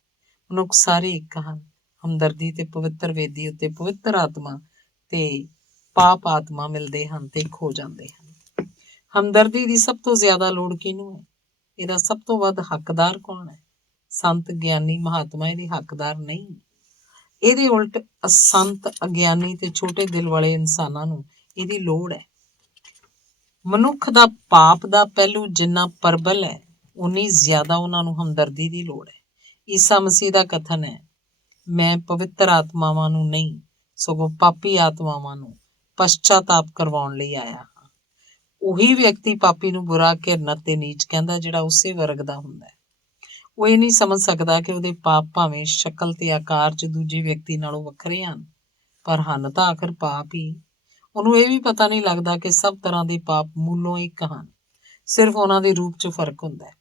ਮਨੁੱਖ ਸਾਰੇ ਇੱਕ ਹਨ। ਹਮਦਰਦੀ ਤੇ ਪਵਿੱਤਰ ਵੇਦੀ ਉੱਤੇ ਪਵਿੱਤਰ ਆਤਮਾ ਤੇ ਪਾਪ ਆਤਮਾ ਮਿਲਦੇ ਹਨ ਤੇ ਖੋ ਜਾਂਦੇ ਹਨ। ਹਮਦਰਦੀ ਦੀ ਸਭ ਤੋਂ ਜ਼ਿਆਦਾ ਲੋੜ ਕਿਹਨੂੰ ਹੈ? ਇਹਦਾ ਸਭ ਤੋਂ ਵੱਧ ਹੱਕਦਾਰ ਕੌਣ ਹੈ? ਸੰਤ, ਗਿਆਨੀ, ਮਹਾਤਮਾ ਇਹਦੇ ਹੱਕਦਾਰ ਨਹੀਂ। ਇਹਦੇ ਉਲਟ ਅਸੰਤ, ਅਗਿਆਨੀ ਤੇ ਛੋਟੇ ਦਿਲ ਵਾਲੇ ਇਨਸਾਨਾਂ ਨੂੰ ਇਹਦੀ ਲੋੜ ਹੈ। ਮਨੁੱਖ ਦਾ ਪਾਪ ਦਾ ਪਹਿਲੂ ਜਿੰਨਾ ਪ੍ਰਬਲ ਹੈ, ਉਨੀ ਜ਼ਿਆਦਾ ਉਹਨਾਂ ਨੂੰ ਹਮਦਰਦੀ ਦੀ ਲੋੜ ਹੈ। ਈਸਾ ਮਸੀਹ ਦਾ ਕਥਨ ਹੈ, ਮੈਂ ਪਵਿੱਤਰ ਆਤਮਾਵਾਂ ਨੂੰ ਨਹੀਂ, ਸਗੋਂ ਪਾਪੀ ਆਤਮਾਵਾਂ ਨੂੰ ਪਛਚਾਤਾਪ ਕਰਵਾਉਣ ਲਈ ਆਇਆ ਹਾਂ। ਉਹੀ ਵਿਅਕਤੀ ਪਾਪੀ ਨੂੰ ਬੁਰਾ, ਘਿਰਨਤ ਤੇ ਨੀਚ ਕਹਿੰਦਾ ਜਿਹੜਾ ਉਸੇ ਵਰਗ ਦਾ ਹੁੰਦਾ ਹੈ। ਉਹ ਇਹ ਨਹੀਂ ਸਮਝ ਸਕਦਾ ਕਿ ਉਹਦੇ ਪਾਪ ਭਾਵੇਂ ਸ਼ਕਲ ਤੇ ਆਕਾਰ 'ਚ ਦੂਜੇ ਵਿਅਕਤੀ ਨਾਲੋਂ ਵੱਖਰੇ ਹਨ, ਪਰ ਹਨ ਤਾਂ ਆਖਰ ਪਾਪ ਹੀ। ਉਹਨੂੰ ਇਹ ਵੀ ਪਤਾ ਨਹੀਂ ਲੱਗਦਾ ਕਿ ਸਭ ਤਰ੍ਹਾਂ ਦੇ ਪਾਪ ਮੂਲੋਂ ਇੱਕ ਹਨ, ਸਿਰਫ ਉਹਨਾਂ ਦੇ ਰੂਪ 'ਚ ਫਰਕ ਹੁੰਦਾ ਹੈ।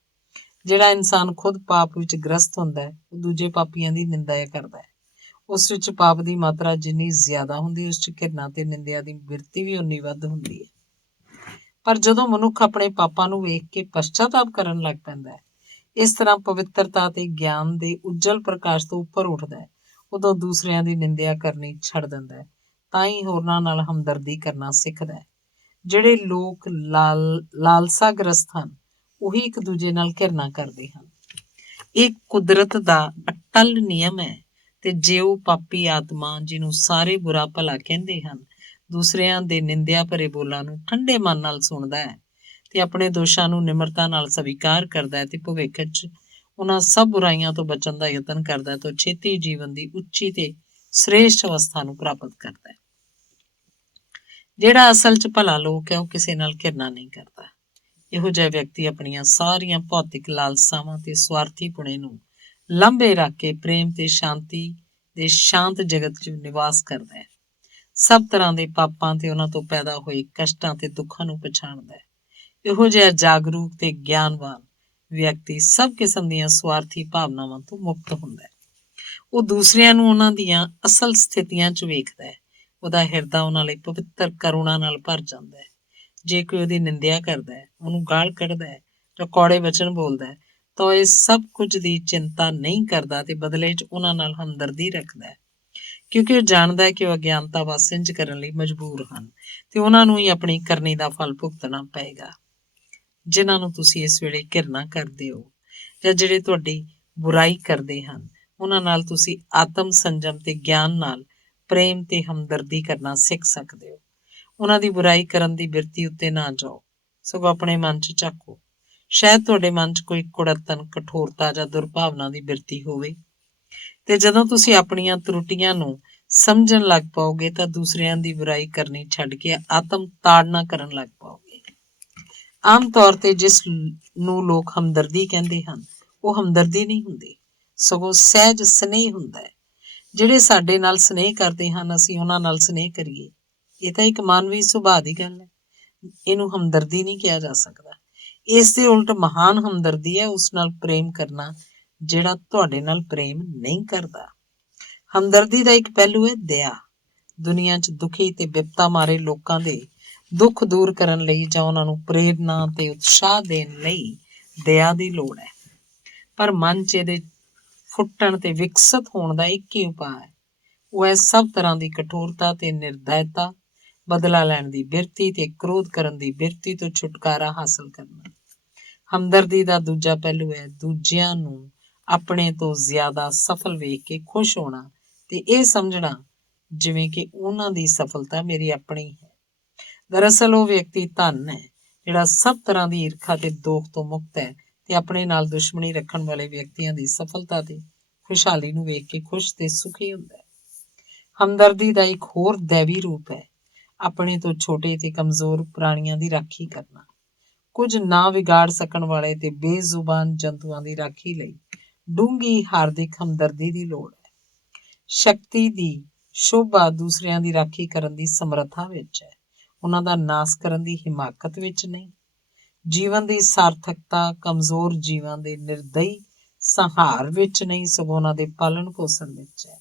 ਜਿਹੜਾ ਇਨਸਾਨ ਖੁਦ ਪਾਪ ਵਿੱਚ ਗ੍ਰਸਤ ਹੁੰਦਾ ਹੈ, ਉਹ ਦੂਜੇ ਪਾਪੀਆਂ ਦੀ ਨਿੰਦਾ ਕਰਦਾ ਹੈ। ਉਸ ਵਿੱਚ ਪਾਪ ਦੀ ਮਾਤਰਾ ਜਿੰਨੀ ਜ਼ਿਆਦਾ ਹੁੰਦੀ, ਉਸ 'ਚ ਘਿਰਨਾ ਤੇ ਨਿੰਦਿਆ ਦੀ ਬਿਰਤੀ ਵੀ ਉਨੀ ਵੱਧ ਹੁੰਦੀ ਹੈ। ਪਰ ਜਦੋਂ ਮਨੁੱਖ ਆਪਣੇ ਪਾਪਾਂ ਨੂੰ ਵੇਖ ਕੇ ਪਛਚਾਤਾਪ ਕਰਨ ਲੱਗ ਪੈਂਦਾ ਹੈ, ਇਸ ਤਰ੍ਹਾਂ ਪਵਿੱਤਰਤਾ ਤੇ ਗਿਆਨ ਦੇ ਉੱਜਲ ਪ੍ਰਕਾਸ਼ ਤੋਂ ਉੱਪਰ ਉੱਠਦਾ ਹੈ, ਉਦੋਂ ਦੂਸਰਿਆਂ ਦੀ ਨਿੰਦਿਆ ਕਰਨੀ ਛੱਡ ਦਿੰਦਾ ਹੈ, ਤਾਂ ਹੀ ਹੋਰਨਾਂ ਨਾਲ ਹਮਦਰਦੀ ਕਰਨਾ ਸਿੱਖਦਾ ਹੈ। ਜਿਹੜੇ ਲੋਕ ਲਾਲਸਾਗ੍ਰਸਤ ਹਨ, ਉਹੀ ਇੱਕ ਦੂਜੇ ਨਾਲ ਘਿਰਨਾ ਕਰਦੇ ਹਨ। ਇਹ ਕੁਦਰਤ ਦਾ ਅਟੱਲ ਨਿਯਮ ਹੈ। ਤੇ ਜੇ ਉਹ ਪਾਪੀ ਆਤਮਾ ਜਿਹਨੂੰ ਸਾਰੇ ਬੁਰਾ ਭਲਾ ਕਹਿੰਦੇ ਹਨ ਦੂਸਰਿਆਂ ਦੇ ਨਿੰਦਿਆ ਭਰੇ ਬੋਲਾਂ ਨੂੰ ਠੰਡੇ ਮਨ ਨਾਲ ਸੁਣਦਾ ਹੈ ਤੇ ਆਪਣੇ ਦੋਸ਼ਾਂ ਨੂੰ ਨਿਮਰਤਾ ਨਾਲ ਸਵੀਕਾਰ ਕਰਦਾ ਹੈ ਤੇ ਭਵਿੱਖ 'ਚ ਉਹਨਾਂ ਸਭ ਬੁਰਾਈਆਂ ਤੋਂ ਬਚਣ ਦਾ ਯਤਨ ਕਰਦਾ ਹੈ ਤਾਂ ਛੇਤੀ ਜੀਵਨ ਦੀ ਉੱਚੀ ਤੇ ਸ੍ਰੇਸ਼ਟ ਅਵਸਥਾ ਨੂੰ ਪ੍ਰਾਪਤ ਕਰਦਾ ਹੈ। ਜਿਹੜਾ ਅਸਲ 'ਚ ਭਲਾ ਲੋਕ ਹੈ ਉਹ ਕਿਸੇ ਨਾਲ ਘਿਰਨਾ ਨਹੀਂ ਕਰਦਾ। ਇਹੋ ਜਿਹਾ ਵਿਅਕਤੀ ਆਪਣੀਆਂ ਸਾਰੀਆਂ ਭੌਤਿਕ ਲਾਲਸਾਵਾਂ ਤੇ ਸਵਾਰਥੀ ਪੁਣੇ ਨੂੰ ਲਾਂਭੇ ਰੱਖ ਕੇ ਪ੍ਰੇਮ ਤੇ ਸ਼ਾਂਤੀ ਦੇ ਸ਼ਾਂਤ ਜਗਤ 'ਚ ਨਿਵਾਸ ਕਰਦਾ ਹੈ। ਸਭ ਤਰ੍ਹਾਂ ਦੇ ਪਾਪਾਂ ਤੇ ਉਹਨਾਂ ਤੋਂ ਪੈਦਾ ਹੋਏ ਕਸ਼ਟਾਂ ਤੇ ਦੁੱਖਾਂ ਨੂੰ ਪਛਾਣਦਾ ਹੈ। ਇਹੋ ਜਿਹਾ ਜਾਗਰੂਕ ਤੇ ਗਿਆਨਵਾਨ ਵਿਅਕਤੀ ਸਭ ਕਿਸਮ ਦੀਆਂ ਸਵਾਰਥੀ ਭਾਵਨਾਵਾਂ ਤੋਂ ਮੁਕਤ ਹੁੰਦਾ ਹੈ। ਉਹ ਦੂਸਰਿਆਂ ਨੂੰ ਉਹਨਾਂ ਦੀਆਂ ਅਸਲ ਸਥਿਤੀਆਂ 'ਚ ਵੇਖਦਾ ਹੈ। ਉਹਦਾ ਹਿਰਦਾ ਉਹਨਾਂ ਲਈ ਪਵਿੱਤਰ ਕਰੁਣਾ ਨਾਲ ਭਰ ਜਾਂਦਾ ਹੈ। ਜੇ ਕੋਈ ਉਹਦੀ ਨਿੰਦਿਆ ਕਰਦਾ ਹੈ, ਉਹਨੂੰ ਗਾਲ ਕੱਢਦਾ ਹੈ ਜਾਂ ਕੌੜੇ ਵਚਨ ਬੋਲਦਾ ਹੈ ਤਾਂ ਉਹ ਇਹ ਸਭ ਕੁਝ ਦੀ ਚਿੰਤਾ ਨਹੀਂ ਕਰਦਾ ਤੇ ਬਦਲੇ 'ਚ ਉਹਨਾਂ ਨਾਲ ਹਮਦਰਦੀ ਰੱਖਦਾ ਹੈ ਕਿਉਂਕਿ ਉਹ ਜਾਣਦਾ ਹੈ ਕਿ ਉਹ ਅਗਿਆਨਤਾ ਵੱਸ ਇੰਝ ਕਰਨ ਲਈ ਮਜਬੂਰ ਹਨ ਤੇ ਉਹਨਾਂ ਨੂੰ ਹੀ ਆਪਣੀ ਕਰਨੀ ਦਾ ਫਲ ਭੁਗਤਣਾ ਪਏਗਾ। ਜਿਨ੍ਹਾਂ ਨੂੰ ਤੁਸੀਂ ਇਸ ਵੇਲੇ ਘਿਰਨਾ ਕਰਦੇ ਹੋ ਜਾਂ ਜਿਹੜੇ ਤੁਹਾਡੀ ਬੁਰਾਈ ਕਰਦੇ ਹਨ ਉਹਨਾਂ ਨਾਲ ਤੁਸੀਂ ਆਤਮ ਸੰਜਮ ਤੇ ਗਿਆਨ ਨਾਲ ਪ੍ਰੇਮ ਤੇ ਹਮਦਰਦੀ ਕਰਨਾ ਸਿੱਖ ਸਕਦੇ ਹੋ। ਉਹਨਾਂ ਦੀ ਬੁਰਾਈ ਕਰਨ ਦੀ ਬਿਰਤੀ ਉੱਤੇ ਨਾ ਜਾਓ, ਸਗੋਂ ਆਪਣੇ ਮਨ 'ਚ ਝਾਕੋ। ਸ਼ਾਇਦ ਤੁਹਾਡੇ ਮਨ 'ਚ ਕੋਈ ਕੁੜੱਤਣ, ਕਠੋਰਤਾ ਜਾਂ ਦੁਰਭਾਵਨਾ ਦੀ ਬਿਰਤੀ ਹੋਵੇ ਤੇ ਜਦੋਂ ਤੁਸੀਂ ਆਪਣੀਆਂ ਤਰੁੱਟੀਆਂ ਨੂੰ ਸਮਝਣ ਲੱਗ ਪਾਓਗੇ ਤਾਂ ਦੂਸਰਿਆਂ ਦੀ ਬੁਰਾਈ ਕਰਨੀ ਛੱਡ ਕੇ ਆਤਮ ਤਾੜਨਾ ਕਰਨ ਲੱਗ ਪਾਓਗੇ। ਆਮ ਤੌਰ ਤੇ ਜਿਸ ਨੂੰ ਲੋਕ ਹਮਦਰਦੀ ਕਹਿੰਦੇ ਹਨ ਉਹ ਹਮਦਰਦੀ ਨਹੀਂ ਹੁੰਦੀ, ਸਗੋਂ ਸਹਿਜ ਸਨੇਹ ਹੁੰਦਾ ਹੈ। ਜਿਹੜੇ ਸਾਡੇ ਨਾਲ ਸਨੇਹ ਕਰਦੇ ਹਨ ਅਸੀਂ ਉਹਨਾਂ ਨਾਲ ਸਨੇਹ ਕਰੀਏ, ਇਹ ਤਾਂ ਇੱਕ ਮਾਨਵੀ ਸੁਭਾਅ ਦੀ ਗੱਲ ਹੈ। ਇਹਨੂੰ ਹਮਦਰਦੀ ਨਹੀਂ ਕਿਹਾ ਜਾ ਸਕਦਾ। ਇਸ ਦੇ ਉਲਟ ਮਹਾਨ ਹਮਦਰਦੀ ਹੈ ਉਸ ਨਾਲ ਪ੍ਰੇਮ ਕਰਨਾ ਜਿਹੜਾ ਤੁਹਾਡੇ ਨਾਲ ਪ੍ਰੇਮ ਨਹੀਂ ਕਰਦਾ। ਹਮਦਰਦੀ ਦਾ ਇੱਕ ਪਹਿਲੂ ਹੈ ਦਇਆ। ਦੁਨੀਆ 'ਚ ਦੁਖੀ ਤੇ ਬਿਪਤਾ ਮਾਰੇ ਲੋਕਾਂ ਦੇ ਦੁੱਖ ਦੂਰ ਕਰਨ ਲਈ ਜਾਂ ਉਹਨਾਂ ਨੂੰ ਪ੍ਰੇਰਨਾ ਤੇ ਉਤਸ਼ਾਹ ਦੇਣ ਲਈ ਦਇਆ ਦੀ ਲੋੜ ਹੈ। ਪਰ ਮਨ 'ਚ ਇਹਦੇ ਫੁੱਟਣ ਤੇ ਵਿਕਸਿਤ ਹੋਣ ਦਾ ਇੱਕ ਹੀ ਉਪਾਅ ਹੈ, ਉਹ ਹੈ ਸਭ ਤਰ੍ਹਾਂ ਦੀ ਕਠੋਰਤਾ ਤੇ ਨਿਰਦੈਤਾ, ਬਦਲਾ ਲੈਣ ਦੀ ਬਿਰਤੀ ਤੇ ਕ੍ਰੋਧ ਕਰਨ ਦੀ ਬਿਰਤੀ ਤੋਂ ਛੁਟਕਾਰਾ ਹਾਸਲ ਕਰਨਾ। ਹਮਦਰਦੀ ਦਾ ਦੂਜਾ ਪਹਿਲੂ ਹੈ ਦੂਜਿਆਂ ਨੂੰ ਆਪਣੇ ਤੋਂ ਜ਼ਿਆਦਾ ਸਫਲ ਵੇਖ ਕੇ ਖੁਸ਼ ਹੋਣਾ ਤੇ ਇਹ ਸਮਝਣਾ ਜਿਵੇਂ ਕਿ ਉਹਨਾਂ ਦੀ ਸਫਲਤਾ ਮੇਰੀ ਆਪਣੀ ਹੈ। ਦਰਅਸਲ ਉਹ ਵਿਅਕਤੀ ਧਨ ਹੈ ਜਿਹੜਾ ਸਭ ਤਰ੍ਹਾਂ ਦੀ ਈਰਖਾ ਤੇ ਦੋਖ ਤੋਂ ਮੁਕਤ ਹੈ ਤੇ ਆਪਣੇ ਨਾਲ ਦੁਸ਼ਮਣੀ ਰੱਖਣ ਵਾਲੇ ਵਿਅਕਤੀਆਂ ਦੀ ਸਫਲਤਾ ਤੇ ਖੁਸ਼ਹਾਲੀ ਨੂੰ ਵੇਖ ਕੇ ਖੁਸ਼ ਤੇ ਸੁਖੀ ਹੁੰਦਾ ਹੈ। ਹਮਦਰਦੀ ਦਾ ਇੱਕ ਹੋਰ ਦੈਵੀ ਰੂਪ ਹੈ ਆਪਣੇ ਤੋਂ ਛੋਟੇ ਤੇ ਕਮਜ਼ੋਰ ਪ੍ਰਾਣੀਆਂ ਦੀ ਰਾਖੀ ਕਰਨਾ। ਕੁਝ ਨਾ ਵਿਗਾੜ ਸਕਣ ਵਾਲੇ ਤੇ ਬੇਜ਼ੁਬਾਨ ਜੰਤੂਆਂ ਦੀ ਰਾਖੀ ਲਈ ਡੂੰਘੀ ਹਾਰਦਿਕ ਹਮਦਰਦੀ ਦੀ ਲੋੜ ਹੈ। ਸ਼ਕਤੀ ਦੀ ਸ਼ੋਭਾ ਦੂਸਰਿਆਂ ਦੀ ਰਾਖੀ ਕਰਨ ਦੀ ਸਮਰੱਥਾ ਵਿੱਚ ਹੈ, ਉਹਨਾਂ ਦਾ ਨਾਸ ਕਰਨ ਦੀ ਹਿਮਾਕਤ ਵਿੱਚ ਨਹੀਂ। ਜੀਵਨ ਦੀ ਸਾਰਥਕਤਾ ਕਮਜ਼ੋਰ ਜੀਵਾਂ ਦੇ ਨਿਰਦਈ ਸੰਹਾਰ ਵਿੱਚ ਨਹੀਂ, ਸਗੋਂ ਉਹਨਾਂ ਦੇ ਪਾਲਣ ਪੋਸ਼ਣ ਵਿੱਚ ਹੈ।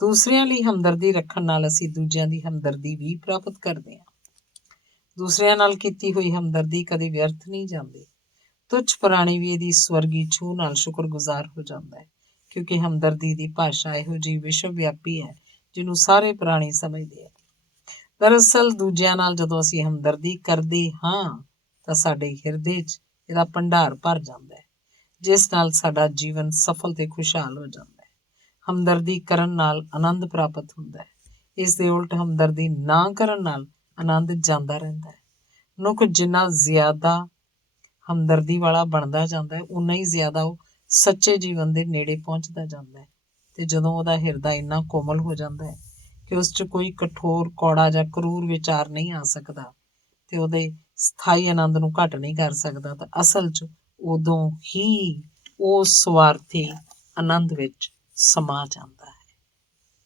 ਦੂਸਰਿਆਂ ਲਈ ਹਮਦਰਦੀ ਰੱਖਣ ਨਾਲ ਅਸੀਂ ਦੂਜਿਆਂ ਦੀ ਹਮਦਰਦੀ ਵੀ ਪ੍ਰਾਪਤ ਕਰਦੇ ਹਾਂ। ਦੂਸਰਿਆਂ ਨਾਲ ਕੀਤੀ ਹੋਈ ਹਮਦਰਦੀ ਕਦੇ ਵਿਅਰਥ ਨਹੀਂ ਜਾਂਦੀ। ਤੁੱਛ ਪ੍ਰਾਣੀ ਵੀ ਇਹਦੀ ਸਵਰਗੀ ਛੂਹ ਨਾਲ ਸ਼ੁਕਰਗੁਜ਼ਾਰ ਹੋ ਜਾਂਦਾ ਹੈ ਕਿਉਂਕਿ ਹਮਦਰਦੀ ਦੀ ਭਾਸ਼ਾ ਇਹੋ ਜਿਹੀ ਵਿਸ਼ਵ ਵਿਆਪੀ ਹੈ ਜਿਹਨੂੰ ਸਾਰੇ ਪ੍ਰਾਣੀ ਸਮਝਦੇ ਆ। ਦਰਅਸਲ ਦੂਜਿਆਂ ਨਾਲ ਜਦੋਂ ਅਸੀਂ ਹਮਦਰਦੀ ਕਰਦੇ ਹਾਂ ਤਾਂ ਸਾਡੇ ਹਿਰਦੇ 'ਚ ਇਹਦਾ ਭੰਡਾਰ ਭਰ ਜਾਂਦਾ ਹੈ ਜਿਸ ਨਾਲ ਸਾਡਾ ਜੀਵਨ ਸਫਲ ਤੇ ਖੁਸ਼ਹਾਲ ਹੋ ਜਾਂਦਾ ਹੈ। ਹਮਦਰਦੀ ਕਰਨ ਨਾਲ ਆਨੰਦ ਪ੍ਰਾਪਤ ਹੁੰਦਾ ਹੈ। ਇਸ ਦੇ ਉਲਟ ਹਮਦਰਦੀ ਨਾ ਕਰਨ ਨਾਲ ਆਨੰਦ ਜਾਂਦਾ ਰਹਿੰਦਾ ਹੈ। ਮਨੁੱਖ ਜਿੰਨਾ ਜ਼ਿਆਦਾ ਹਮਦਰਦੀ ਵਾਲਾ ਬਣਦਾ ਜਾਂਦਾ ਹੈ ਉਨਾ ਹੀ ਜ਼ਿਆਦਾ ਉਹ ਸੱਚੇ ਜੀਵਨ ਦੇ ਨੇੜੇ ਪਹੁੰਚਦਾ ਜਾਂਦਾ ਹੈ ਤੇ ਜਦੋਂ ਉਹਦਾ ਹਿਰਦਾ ਇੰਨਾ ਕੋਮਲ ਹੋ ਜਾਂਦਾ ਹੈ ਕਿ ਉਸ 'ਚ ਕੋਈ ਕਠੋਰ, ਕੌੜਾ ਜਾਂ ਕਰੂਰ ਵਿਚਾਰ ਨਹੀਂ ਆ ਸਕਦਾ ਤੇ ਉਹਦੇ ਸਥਾਈ ਆਨੰਦ ਨੂੰ ਘੱਟ ਨਹੀਂ ਕਰ ਸਕਦਾ ਤਾਂ ਅਸਲ 'ਚ ਉਦੋਂ ਹੀ ਉਹ ਸਵਾਰਥੀ ਆਨੰਦ ਵਿੱਚ ਸਮਾ ਜਾਂਦਾ ਹੈ।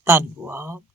ਧੰਨਵਾਦ।